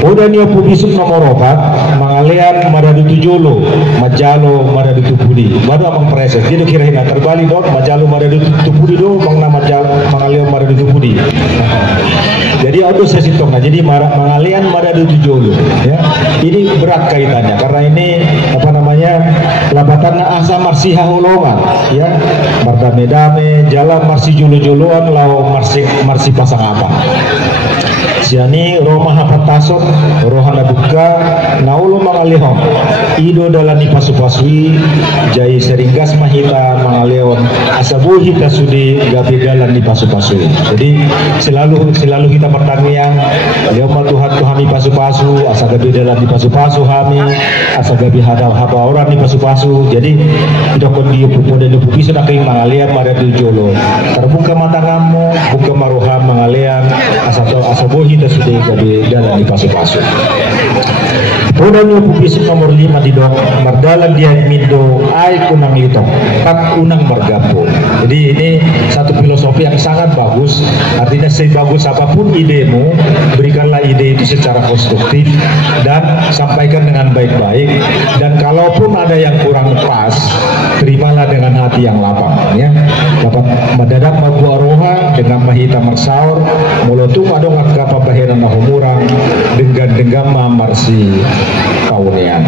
Udah niya pubisuk nomor 4 mangalian maradutu jolo majalo maradutu pudi baru amang preses jadi kira-kira terbalik dong majalo maradutu pudi do mang nama mangalian maradutu pudi. Jadi auto saya situng nah jadi mangalian maradutu jolo ya. Ini berat kaitannya karena ini apa namanya labatan asa marsiha holongan ya mardame-dame jalan marsi jolo-joloan lau marsi pasang apa. Siani roh mahapatasot rohana duka naulo mangalihon ido dalani pasu-pasui jai seringgas mahita mangalihon asabu hita sudi gabi dalan di pasu-pasui. Jadi selalu kita pertanian lewat Tuhan di pasu-pasu asa gabi dalan di pasu-pasu kami asa gabi haba orang di pasu-pasu. Jadi dokon dia pupoda di pupi sudah keing mangalian maradu jolo terbuka mata kamu buka maruham mangalian asabu kita sudah gabi dalam di pasu-pasu. Podanya pupis nomor 5 di dok mardalan dia mindo ai kunang litong pak unang margapo. Jadi ini satu filosofi yang sangat bagus. Artinya sebagus apapun idemu, berikanlah ide itu secara konstruktif dan sampaikan dengan baik-baik. Dan kalaupun ada yang kurang pas, terimalah dengan hati yang lapang. Ya, dapat mendadak mabu aroha dengan mahita mersaur, molotu adong akapa baheran mahumurang dengan marsi kaunian.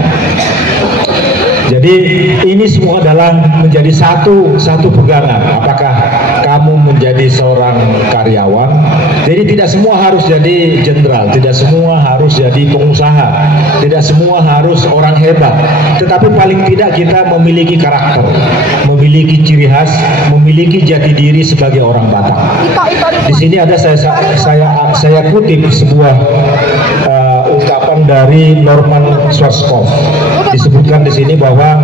Jadi ini semua adalah menjadi satu pegangan. Apakah kamu menjadi seorang karyawan? Jadi tidak semua harus jadi jenderal, tidak semua harus jadi pengusaha, tidak semua harus orang hebat. Tetapi paling tidak kita memiliki karakter, memiliki ciri khas, memiliki jati diri sebagai orang Batak. Di sini ada saya kutip sebuah ungkapan dari Norman Schwarzkopf. Disebutkan di sini bahwa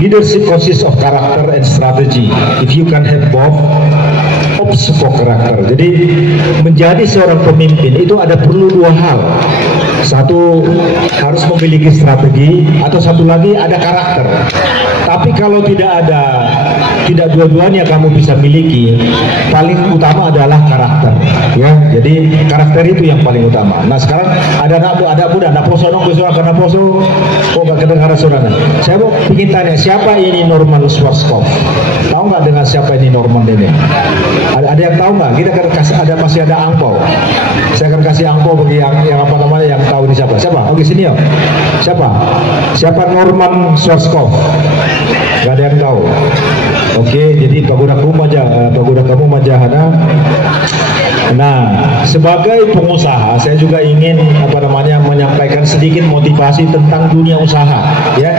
leadership consists of character and strategy. If you can have both, ops for character. Jadi menjadi seorang pemimpin itu ada perlu dua hal. Satu harus memiliki strategi, atau satu lagi ada karakter. Tapi kalau tidak dua-duanya kamu bisa miliki, paling utama adalah karakter, ya. Jadi karakter itu yang paling utama. Nah sekarang ada muda, naposo dong, besok akan naposo. Oh nggak kedengaran saudara. Saya mau ingin tanya siapa ini Norman Schwarzkopf? Tahu nggak dengan siapa ini Norman ini? Ada yang tahu nggak? Kita akan kasih masih ada angpau. Saya akan kasih angpau bagi yang apa namanya yang tahu ini siapa? Siapa? Oke sini ya. Siapa Norman Schwarzkopf? Gak ada yang tahu. Oke, jadi pagoda kamu majahana. Nah, sebagai pengusaha, saya juga ingin menyampaikan sedikit motivasi tentang dunia usaha, ya,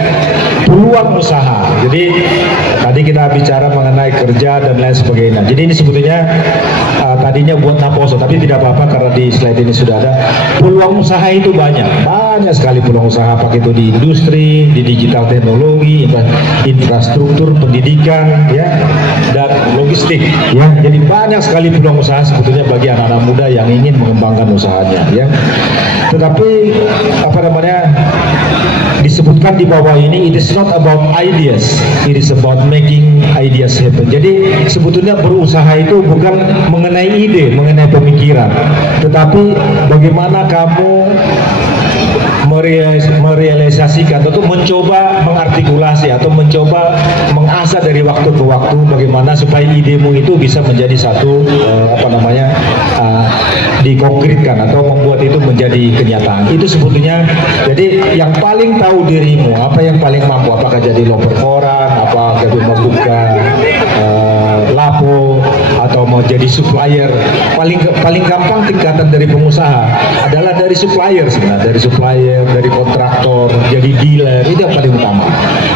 peluang usaha. Jadi tadi kita bicara mengenai kerja dan lain sebagainya. Jadi ini sebetulnya tadinya buat naposo, tapi tidak apa-apa karena di slide ini sudah ada. Peluang usaha itu banyak sekali peluang usaha, apakah itu di industri, di digital teknologi, infrastruktur, pendidikan, ya, dan logistik, ya. Jadi banyak sekali peluang usaha sebetulnya bagi anak-anak muda yang ingin mengembangkan usahanya, ya. Tetapi disebutkan di bawah ini, it is not about ideas, it is about making ideas happen. Jadi sebetulnya berusaha itu bukan mengenai ide, mengenai pemikiran, tetapi bagaimana kamu merealisasikan atau mencoba mengartikulasi atau mencoba mengasah dari waktu ke waktu bagaimana supaya idemu itu bisa menjadi satu dikonkretkan atau membuat itu menjadi kenyataan. Itu sebetulnya jadi yang paling tahu dirimu, apa yang paling mampu, apakah jadi loper koran, apa jadi membuka lapo atau mau jadi supplier. Paling gampang tingkatan dari pengusaha adalah dari supplier sebenarnya, dari supplier, dari kontraktor, jadi dealer, itu yang paling utama.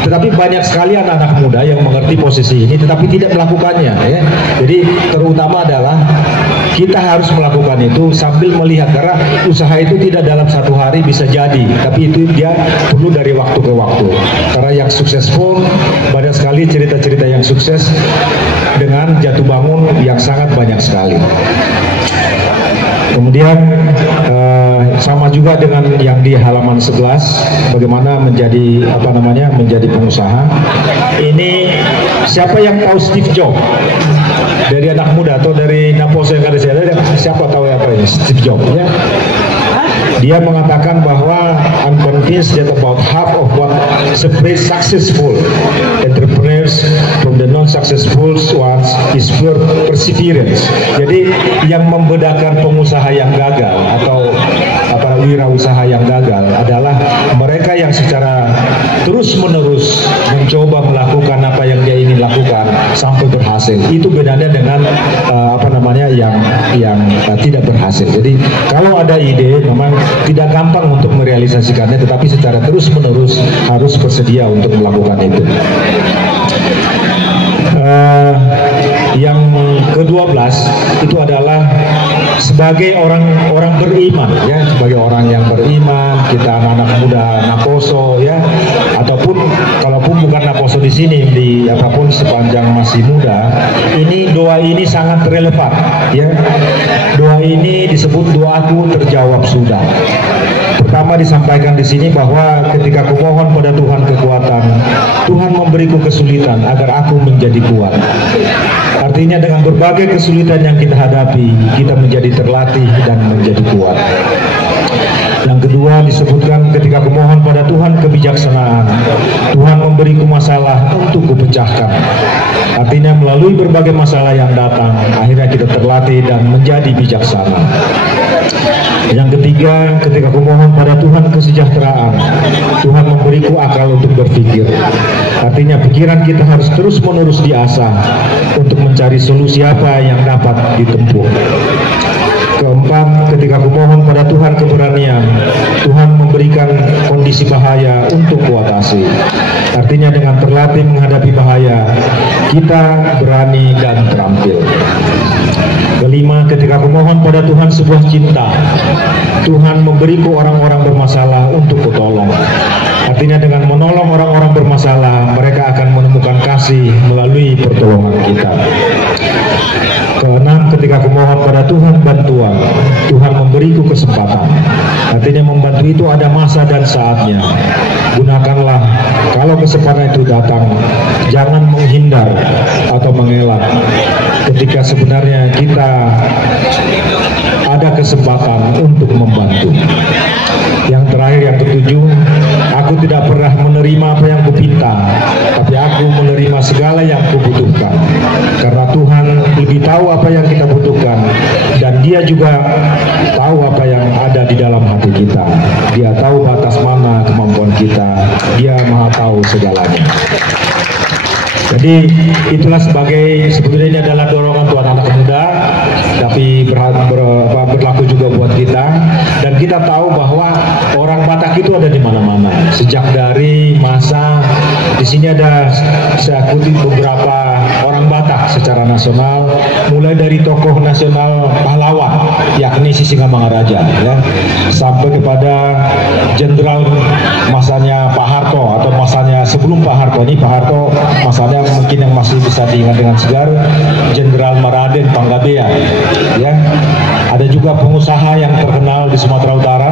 Tetapi banyak sekali anak-anak muda yang mengerti posisi ini tetapi tidak melakukannya, ya. Jadi terutama adalah kita harus melakukan itu sambil melihat, karena usaha itu tidak dalam satu hari bisa jadi, tapi itu dia perlu dari waktu ke waktu. Karena yang successful, banyak sekali cerita-cerita yang sukses dengan jatuh bangun yang sangat banyak sekali. Kemudian sama juga dengan yang di halaman 11, bagaimana menjadi menjadi pengusaha. Ini siapa yang tahu Steve Jobs? Dari anak muda atau dari Naposo yang ada di sini, siapa tahu apa ini Steve Jobs ya? Dia mengatakan bahwa I'm convinced that about half of what separates successful entrepreneurs from the non-successful ones is perseverance. Jadi yang membedakan pengusaha yang gagal atau wirausaha yang gagal adalah mereka yang secara terus-menerus mencoba melakukan apa yang dia ingin lakukan sampai berhasil. Itu bedanya dengan yang tidak berhasil. Jadi kalau ada ide memang tidak gampang untuk merealisasikannya, tetapi secara terus-menerus harus bersedia untuk melakukan itu. Yang ke-12 itu adalah sebagai orang beriman ya, sebagai orang yang beriman, kita anak-anak muda Naposo ya, ataupun kalaupun bukan Naposo di sini, di apapun sepanjang masih muda, ini doa ini sangat relevan ya. Doa ini disebut doaku terjawab sudah. Pertama disampaikan di sini bahwa ketika kumohon pada Tuhan kekuatan, Tuhan memberiku kesulitan agar aku menjadi kuat. Artinya dengan berbagai kesulitan yang kita hadapi, kita menjadi terlatih dan menjadi kuat. Yang kedua disebutkan ketika kumohon pada Tuhan kebijaksanaan, Tuhan memberiku masalah untuk kupecahkan. Artinya melalui berbagai masalah yang datang, akhirnya kita terlatih dan menjadi bijaksana. Yang ketiga, ketika kumohon pada Tuhan kesejahteraan, Tuhan memberiku akal untuk berpikir. Artinya pikiran kita harus terus-menerus diasah untuk mencari solusi apa yang dapat ditempuh. Keempat, ketika kumohon pada Tuhan keberanian, Tuhan memberikan kondisi bahaya untuk kuatasi. Artinya dengan terlatih menghadapi bahaya, kita berani dan terampil. Kelima, ketika kumohon pada Tuhan sebuah cinta, Tuhan memberiku orang-orang bermasalah untuk kutolong. Artinya dengan menolong orang-orang bermasalah, mereka akan menemukan kasih melalui pertolongan kita. Keenam, ketika kumohon pada Tuhan bantuan, Tuhan memberiku kesempatan. Artinya membantu itu ada masa dan saatnya. Gunakanlah kalau kesempatan itu datang, jangan menghindar atau mengelak. Ketika sebenarnya kita ada kesempatan untuk membantu. Yang terakhir, yang ketujuh, aku tidak pernah menerima apa yang kupinta, tapi aku menerima segala yang kubutuhkan. Karena Tuhan lebih tahu apa yang kita butuhkan, dan Dia juga tahu apa yang ada di dalam hati kita. Dia tahu batas mana kemampuan kita. Dia Maha tahu segalanya. Jadi itulah sebetulnya ini adalah dorongan Tuhan anak muda, tapi berlaku juga buat kita. Dan kita tahu bahwa orang Batak itu ada di mana-mana. Sejak dari masa di sini ada, saya kutip beberapa orang Batak secara nasional, mulai dari tokoh nasional pahlawan, yakni Sisingamangaraja, ya, sampai kepada jenderal masanya Pak Harto atau masanya sebelum Pak Harto. Ini Pak Harto masanya mungkin yang masih bisa diingat dengan segar, Jenderal Maraden Panggabean, ya. Ada juga pengusaha yang terkenal di Sumatera Utara,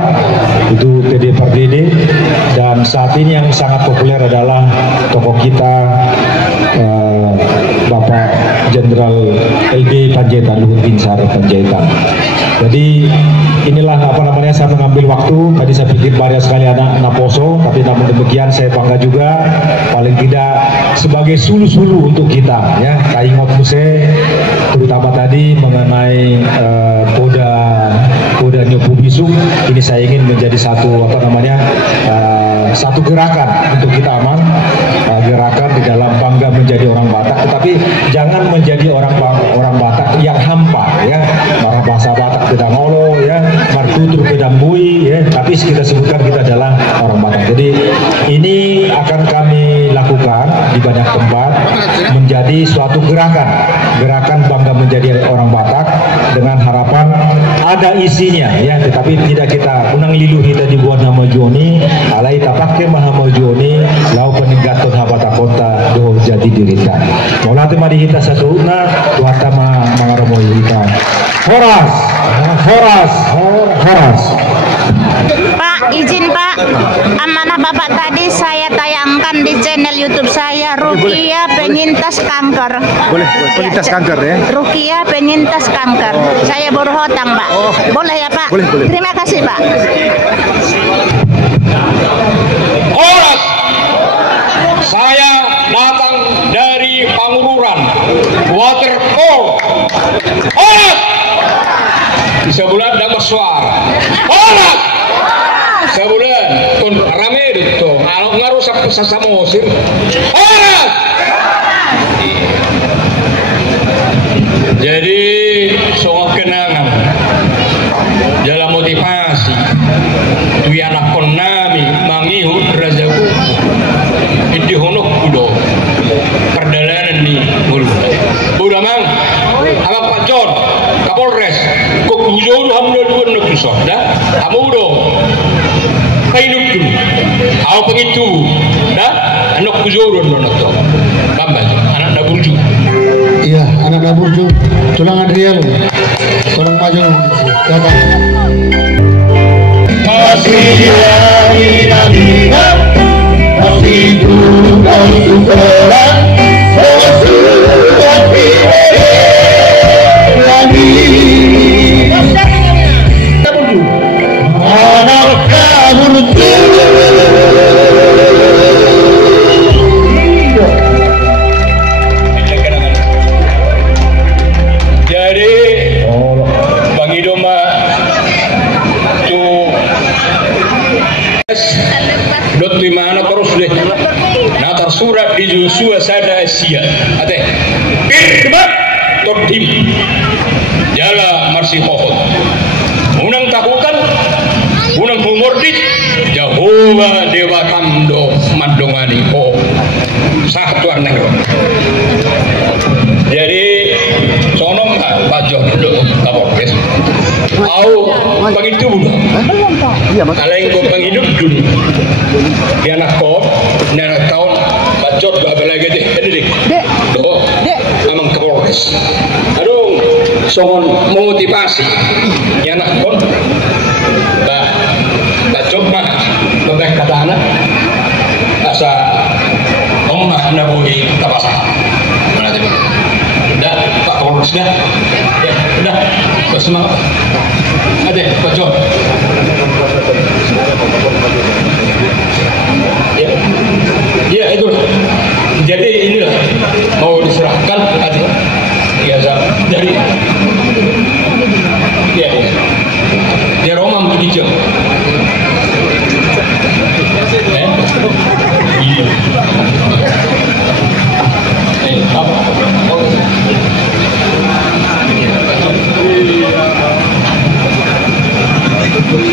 itu PD Pardede, dan saat ini yang sangat populer adalah tokoh kita Bapak Jenderal LB Panjaitan, Luhut Binsar Panjaitan. Jadi inilah saya mengambil waktu. Tadi saya pikir banyak sekali anak Naposo, tapi namun demikian saya bangga juga, paling tidak sebagai sulu-sulu untuk kita, ya, kaingot muse, terutama tadi mengenai Koda Nyopu Bisung. Ini saya ingin menjadi satu satu gerakan untuk kita aman, gerakan di dalam bangga menjadi orang Batak, tetapi jangan menjadi orang Batak yang hampa, ya, bahasa Batak pedang olo, ya, martutur pedang bui, ya, tapi kita sebutkan kita adalah orang Batak. Jadi ini akan kami lakukan di banyak tempat, menjadi menjadi suatu gerakan bangga menjadi orang Batak dengan harapan ada isinya ya, tetapi tidak kita unang lilu kita dibuat nama Joni alai tapake mahama Joni lau peninggaton habata kota doh jadi dirikan maulati madi kita sasuna tuata mangaromoy kita horas. Pak, izin Pak, amanah Bapak tadi saya tayangkan di channel YouTube saya, Rukia Penyintas Kanker. Boleh, penyintas kanker ya? Rukia Penyintas Kanker. Saya baru hutang Pak. Boleh ya Pak? Boleh. Terima kasih Pak. Horas, saya datang dari Pangururan, Waterfall. Horas, sebulan dapat suara. Horas, sebulan kon rame itu kalau ngarusak sesama musim. Horas. Jadi soal kenangan dalam motivasi tu anak konami mangihu Raja Gugu itu honok kudo perdalanan ni guru udah mang sama Pak John Kapolres kok kudo alhamdulillah nak susah dah kamu dong kainuk dulu aku pengitu dah anak kudo nak tu bambal anak dah burju. Iya, anak dah burju tulang Adriel tolong maju datang. Masih lagi masih juga superan sesuatu lagi anak kabur jadi Bang Idoma tuh dot dimana terus deh nah tersurat di Joshua Sada Asia ate firman todim jala marsi pohon unang takukan unang humordik Jahowa Dewa Kamdo Mandongani oh satu aneh jadi sonom Pak Jondo Kapolres au begitu kalau yang gue penghidup dulu dia anak kau anak tahun bacot gak lagi deh dek doh amang Kapolres aduh songon motivasi ya anak kau bacot mah bebek kata anak asa omah nabuhi tapasa mana tiba udah Pak Kapolres dah ya udah bersemangat ada Pak John ya itu jadi inilah mau diserahkan ada biasa dari ya dia Roma untuk hijau apa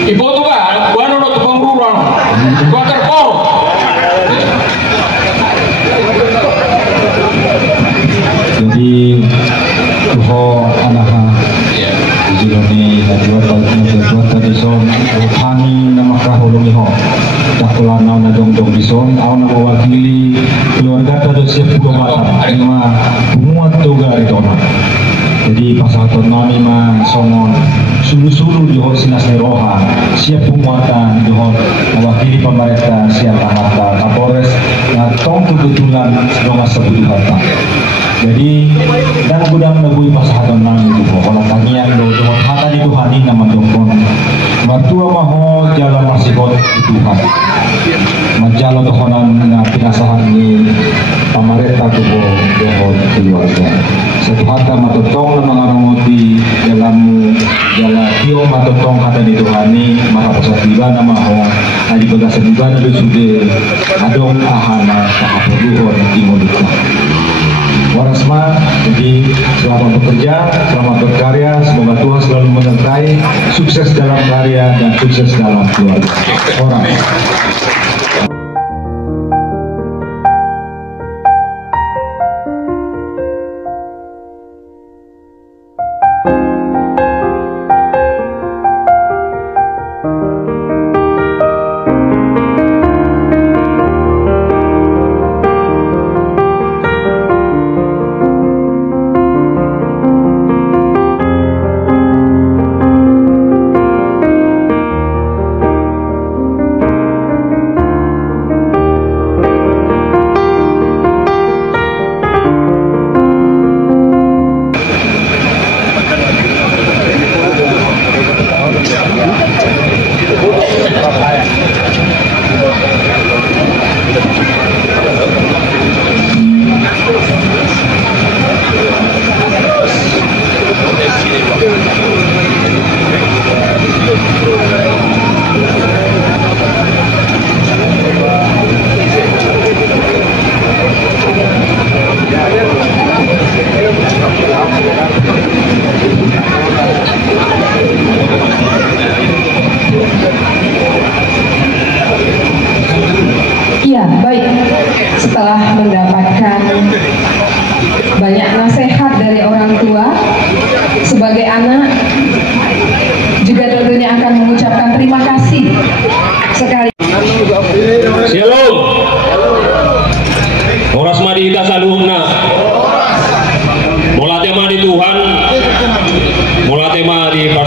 ibu tuh kan gua nurut tukang ruang gua terpor jadi tuho anaha jiloni najwa tajwa tadison hani nama kahulungi ho takulan na dong bison au na mewakili keluarga tadosiap Batak ima muat tuga itu jadi pasal nami ma songon sulu-sulu johor sinas neroha siap penguatan johor mewakili pemerintah siap tahata Kapolres na tong kebetulan sedang sebut harta jadi dan gudang nabui pasal nami itu kalau tangian do johor hata di Tuhani nama dongkon mertua maho jalan masih kot Tuhan menjalo dohonan na pinasahan ni pemerintah tubuh johor keluarga satu harta matutong na mga ramoti dalam jala tio matutong kata di Tuhani maka pasatiba na maho adi pagkasatiba na sude adong ahana kahapuluhon imodika warasma jadi selamat bekerja selamat berkarya semoga Tuhan selalu menyertai sukses dalam karya dan sukses dalam keluarga orang.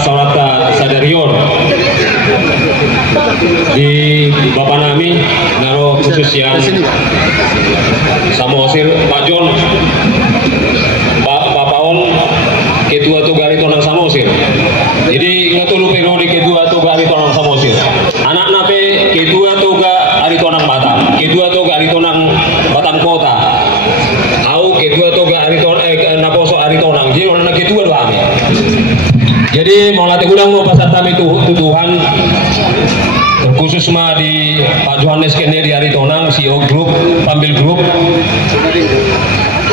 Pasaurata Sadarion di Bapak Nami naro khusus yang Samosir Pak John Pak Paul Ketua Tugali Tonang Samosir. Jadi ngetulu periode Ketua Tugali Tonang Samosir. Anak nape Ketua Tuga Ari Tonang Batam, Ketua Tuga Ari Tonang Batam Kota. Au Ketua Tuga Ari Tonang Naposo Ari Tonang. Jadi orang Ketua doa. Jadi mau latih ulang mau pasal kami Tuhan khusus mah di Pak Johannes Kennedy Ari Tonang CEO Group Pambil Group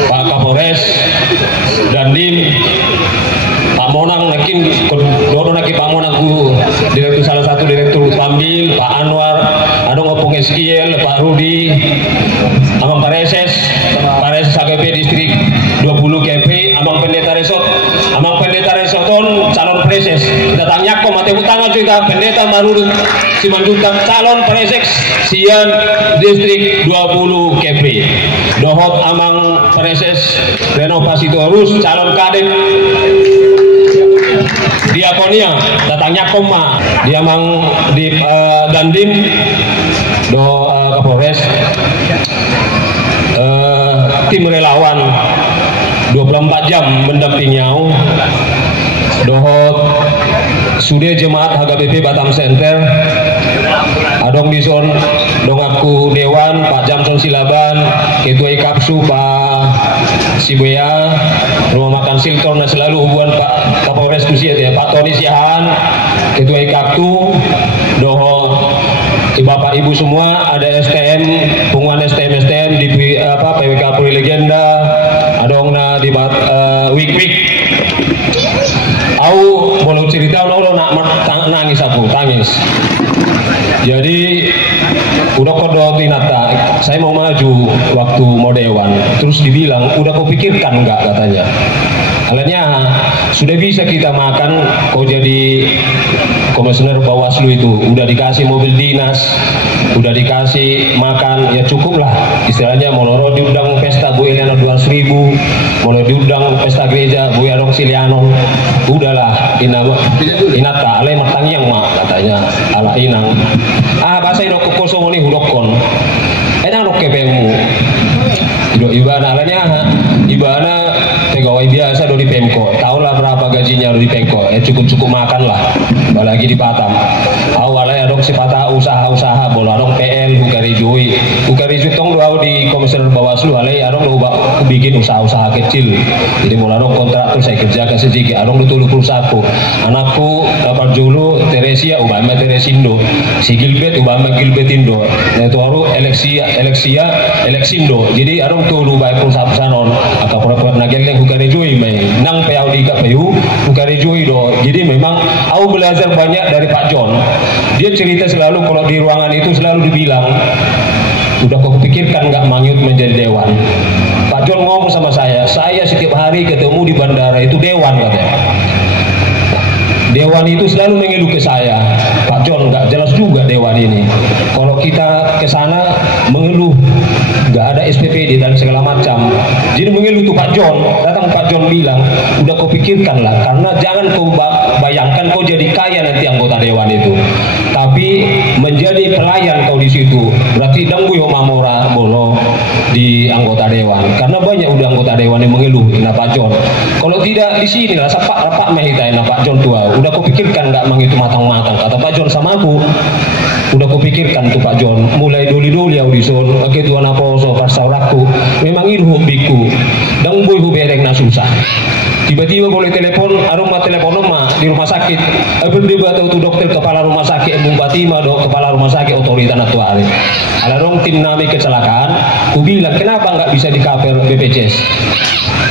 Pak Kapolres Dandim Pak Monang nakin dodo naki Pak Monang ku direktur salah satu direktur Pambil Pak Anwar adong opung SKL Pak Rudi Amang Pareses AGP distrik 20 KP Amang Pendeta Resoton calon preses kita tanya kok mati utang juga pendeta baru Simanjuntak calon preses sian distrik 20 KP dohot Amang preses renovasi terus calon kadek Diakonia datangnya koma dia mang di Dandim do Kapolres tim relawan 24 jam mendampingi nhau dohot sudah jemaat HGBP Batam Center adong dison dong aku Dewan Pak Jamson Silaban Ketua Ikapsu Pak Sibuya rumah makan Silton nah selalu hubungan Pak Kapolres Kusiat ya Pak Tony Siahan Ketua Ikaptu doho Bapak Ibu semua ada STM pengumuman STM di PWK Puri Legenda adong na di week au boleh cerita udah nak nangis aku tangis. Jadi udah kodo tinata saya mau maju waktu mau dewan terus dibilang udah kau pikirkan enggak katanya alanya sudah bisa kita makan kau jadi komisioner Bawaslu itu udah dikasih mobil dinas udah dikasih makan ya cukup lah istilahnya moloro diundang pesta Bu Eliana 200.000 moloro diundang pesta gereja Bu Adong Silianon udahlah inata alai matang yang mah katanya ala inang bahasa idok kosong ini hudokon enak dok kepengmu idok ibana alanya ibana pegawai biasa do di Pemko tahu lah berapa gajinya do di Pemko cukup makan lah apalagi di Batam awalnya adong si patah usaha bola adong PL Bukari tong doa di komisioner Bawaslu alai adong do bikin usaha kecil jadi bola adong kontraktor saya kerjakan sedikit adong do tulu perusahaku anakku dapat julu Teresia ubama Teresindo si Gilbert ubama Gilbertindo itu baru Eleksindo jadi adong tulu baik perusahaan non atau pura-pura nageleng Bukari Jui nang peau di KPU Bukari Jui do jadi memang aku belajar banyak dari Pak John dia cerita selalu kalau di ruangan itu selalu dibilang udah kau pikirkan nggak Mangyut menjadi dewan Pak John ngomong sama saya setiap hari ketemu di bandara itu dewan katanya dewan itu selalu mengeluh ke saya Pak John nggak jelas juga dewan ini kalau kita ke sana mengeluh nggak ada SPPD dan segala macam jadi mengeluh tuh Pak John datang Pak John bilang udah kau pikirkan lah karena jangan kau bayangkan kau jadi kaya nanti anggota dewan itu tapi menjadi pelayan kau di situ berarti danggu mamora bolo di anggota dewan karena banyak udah anggota dewan yang mengeluh Pak John kalau tidak di sini lah sapak mehita Pak John tua udah kau pikirkan nggak mang itu matang-matang kata Pak John sama aku udah kau pikirkan tuh Pak John mulai doli-doli audison oke tuan aposo pasauraku memang ini hobiku dan boy bereng na susah tiba-tiba boleh telepon aroma telepon di rumah sakit berdua atau dokter kepala rumah sakit Batima do kepala rumah sakit otorita natuari ada dong tim nami kecelakaan ku bilang kenapa nggak bisa di cover BPJS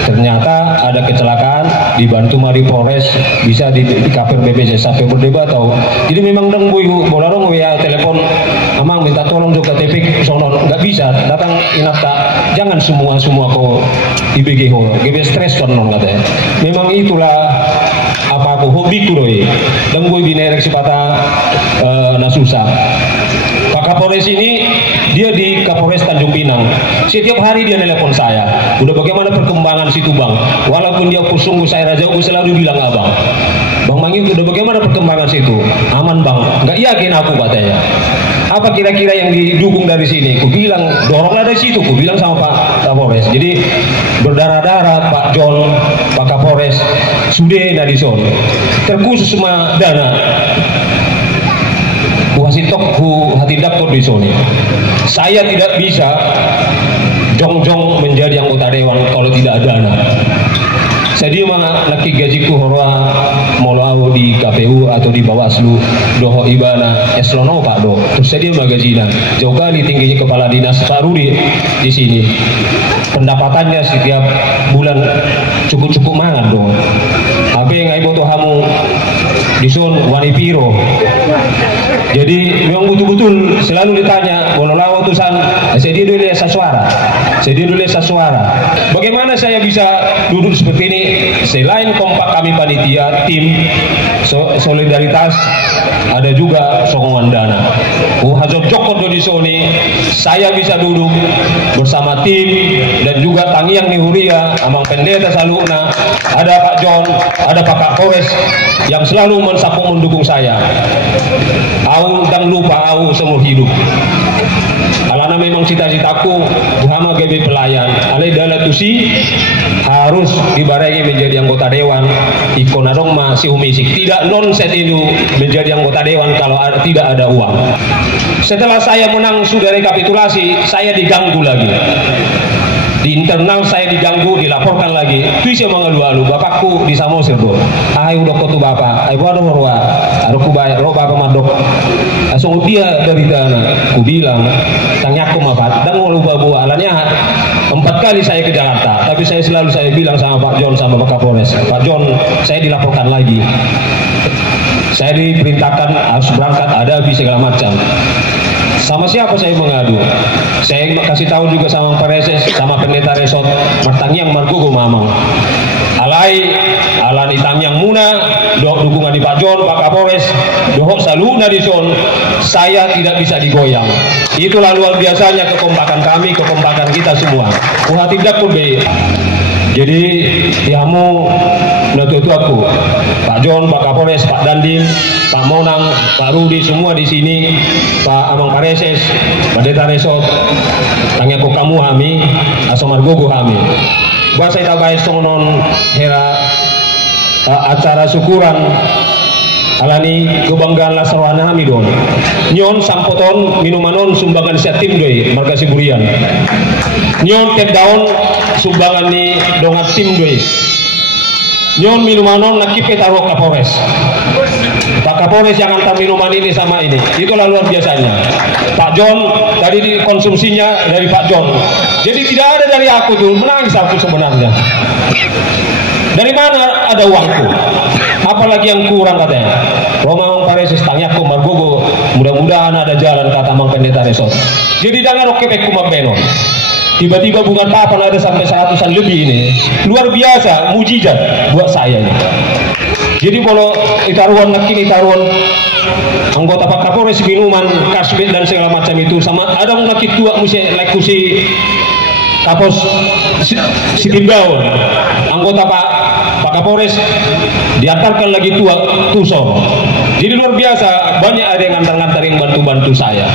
ternyata ada kecelakaan dibantu Mari Polres bisa di cover BPJS sampai berdebat tahu jadi memang dong boy bola dong ya telepon amang minta tolong juga TV sonon nggak bisa datang inapta jangan semua kau IBG ho gebe stres sonon katanya memang itulah apa aku hobiku doi dan gue binerek si patah nasusa Pak Kapolres ini dia di Kapolres Tanjung Pinang. Setiap hari dia nelpon saya, udah bagaimana perkembangan situ bang, walaupun dia sungguh saya Raja Gugu selalu bilang abang, Bang Mangi udah bagaimana perkembangan situ, aman bang, nggak yakin aku katanya. Apa kira-kira yang didukung dari sini? Ku bilang doronglah dari situ, ku bilang sama Pak Kapolres. Jadi berdarah-darah Pak John, Pak Kapolres sudah nadison terkhusus semua dana ku hatindak di sini. Saya tidak bisa jong-jong menjadi anggota dewan kalau tidak ada dana. Jadi mana laki gajiku horwa molau di KPU atau di Bawaslu doho ibana eslono Pak do. Terus saya dia magazina. Jauh kali tingginya kepala dinas baru di sini. Pendapatannya setiap bulan cukup-cukup mangan dong. Apa yang ibu tuh kamu disun wani piro. Jadi memang betul-betul selalu ditanya bonola utusan saya dia dulu suara. Bagaimana saya bisa duduk seperti ini? Selain kompak kami panitia, tim, solidaritas, ada juga sokongan dana. Hajok Joko di sini, saya bisa duduk bersama tim dan juga Tangiang Nihuria, Amang Pendeta Saluna, ada Pak John, ada Pak Kapolres yang selalu mendukung saya. Aku dan lupa aku seumur hidup. Alana memang cita-citaku Buhama GB pelayan. Ale dalam tusi harus dibarengi menjadi anggota dewan. Ikon adong masih umisik. Tidak nonset itu menjadi anggota dewan kalau tidak ada uang. Setelah saya menang sudah rekapitulasi, saya diganggu lagi. Di internal saya diganggu, dilaporkan lagi. Itu saya mengalu-alu, bapakku di Samosir bro. Ayo udah kotu bapak, ayo ada warwa, ada ku bayar, roh bapak madok. Langsung dia dari dana, ku bilang, tanyaku maaf, dan walau babu alannya 4 kali saya ke Jakarta, tapi saya selalu bilang sama Pak John sama Pak Kapolres, Pak John, saya dilaporkan lagi. Saya diperintahkan harus berangkat, ada habis segala macam. Sama siapa saya mengadu? Saya kasih tahu juga sama Pak Reses, sama pendeta resort, Martangiang Margogo Mamang. Alani Tangiang Muna, doh dukungan di Pak John, Pak Kapolres, doh saluna di son, saya tidak bisa digoyang. Itulah luar biasanya kekompakan kami, kekompakan kita semua. Kuhati tidak pun be. Jadi yamu itu aku, Pak John, Pak Kapolres, Pak Dandim, Pak Monang, Pak Rudi semua di sini, Pak Amang Pareses, Pendeta Resort, tanya kok kamu kami, Asomar Gogo kami. Bahasa kita baik sonon hera acara syukuran alani kebanggaan lasarwana kami don. Nyon sampoton minumanon sumbangan siatim doi marga Siburian. Nyon tiap daun sumbangan ni dongat tim doi. Nyon minumanon nakipet taruh Kapolres. Pak Kapolres yang antar minuman ini sama ini, itulah luar biasanya. Pak John tadi dikonsumsinya dari Pak John. Jadi tidak ada dari aku tuh, menangis aku sebenarnya. Dari mana ada uangku? Apalagi yang kurang katanya. Romang Paresis tanya aku Margogo, mudah-mudahan ada jalan kata Mang Pendeta Resort. Jadi jangan rokepek kumabeno. Tiba-tiba bukan papan ada sampai 100-an lebih ini. Luar biasa, mujizat buat saya ini. Jadi kalau itaruan anggota Pak Kapolres minuman, kasbet dan segala macam itu sama ada nakit tua musi lekusi Kapos si Timbaun, anggota Pak Kapolres diantarkan lagi tua tusong. Jadi luar biasa, banyak ada yang ngantar-ngantarin bantu-bantu saya.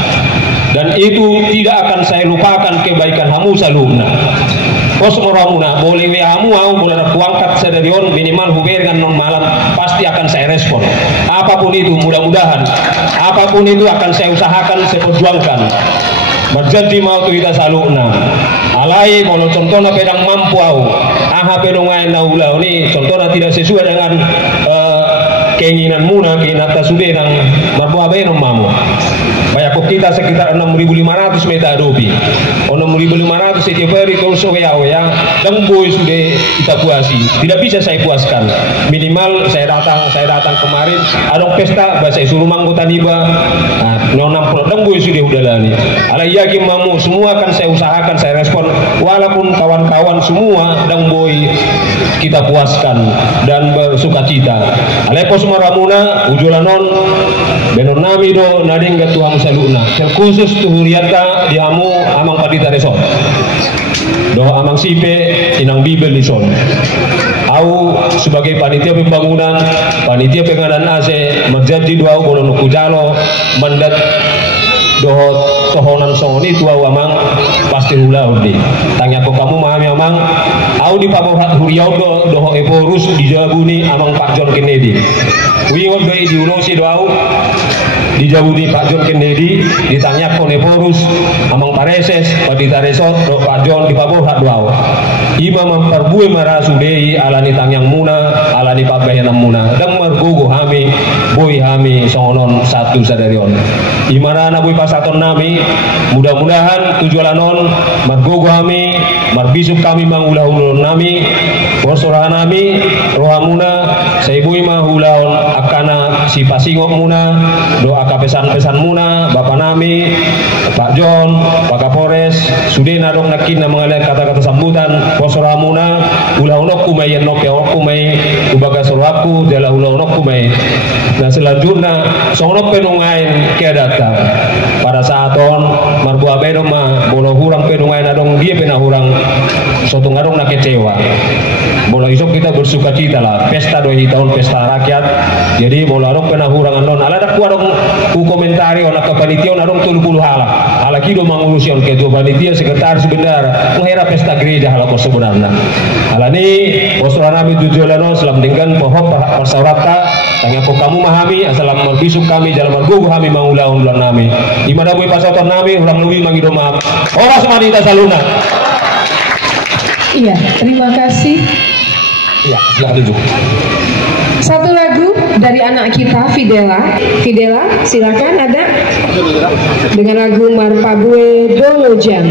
Dan itu tidak akan saya lupakan kebaikan hamu saluna. Pos moramuna boleh hamu boleh kuangkat saya dari on minimal hubungan dengan non malam pasti akan saya respon. Apapun itu mudah-mudahan, apapun itu akan saya usahakan, saya perjuangkan. Berjanji mau tu kita saluna. Alai kalau contohnya pedang mampu pedongai naula ini contohnya tidak sesuai dengan keinginan muna keinginan tasudeh yang berbuah benom mamu. Banyak kita sekitar 6.500 meter adobe. 6.500 setiap hari kalau soya dan boy sudah kita puasi. Tidak bisa saya puaskan. Minimal saya datang kemarin ada pesta bahasa suruh anggota niba. Nah, 60 dan boy sudah lani. Ala yakin mamu semua akan saya usahakan saya respon walaupun kawan-kawan semua dan boy kita puaskan dan bersukacita. Alepos maramuna ujulanon benor nami do nadingga tuang saluna terkhusus tuhuriata diamu amang padita resort do amang sipe inang bibel lison au sebagai panitia pembangunan panitia pengadaan AC merjati dua bolon kujalo mandat dohot tohonan songoni tua amang pasti hula udi tanya ko kamu mahami amang au di pabohat huriau do doho eporus dijabuni amang Pak John Kennedy wiwot do di ulosi do au dijabuni Pak John Kennedy ditanya ko eporus amang pareses padita resort do Pak John di pabohat do au ima memperbue marasudei alani tangyang muna alani Pak Bayanam muna dan margogo hami boy hami songonon satu sadarion imarana boy pasaton nami mudah-mudahan tujuanon margogo hami marbisuk kami mangulah-ulah nami bosorahan nami rohamuna saibui mahulaon akana si pasingok muna doa pesan-pesan muna Bapak nami Pak John Pak Kapolres sudena dong nakin mengalir kata-kata sambutan bosoramuna ulah-ulah kumai yang nok kumai ubaga sorwaku jala ulah-ulah kumai. Nah selanjutnya sonok penungain kia datang pada saat on marbuah bedom mah bola hurang penungain adong dia pena hurang sotong adong nak kecewa bola isok kita bersuka cita lah pesta doi tahun pesta rakyat jadi bola adong pena hurang andon ala dak adong ku komentari on ke panitia on adong 30 ala kido mangurusi on ketua panitia sekretaris sebentar menghera pesta gereja hala kos sebenarnya ala ni bosoran kami tujuan selam dengan pohon persaurata tanya ko kamu mahami asalam berbisuk kami jalan margogo kami mangulah-ulah nami imada boy pasoton nami ulang lebih mangido maaf ora semadita saluna. Iya, terima kasih. Iya, silakan duduk. Satu lagu dari anak kita Fidela. Fidela, silakan ada dengan lagu Marpabue Dolo Jam.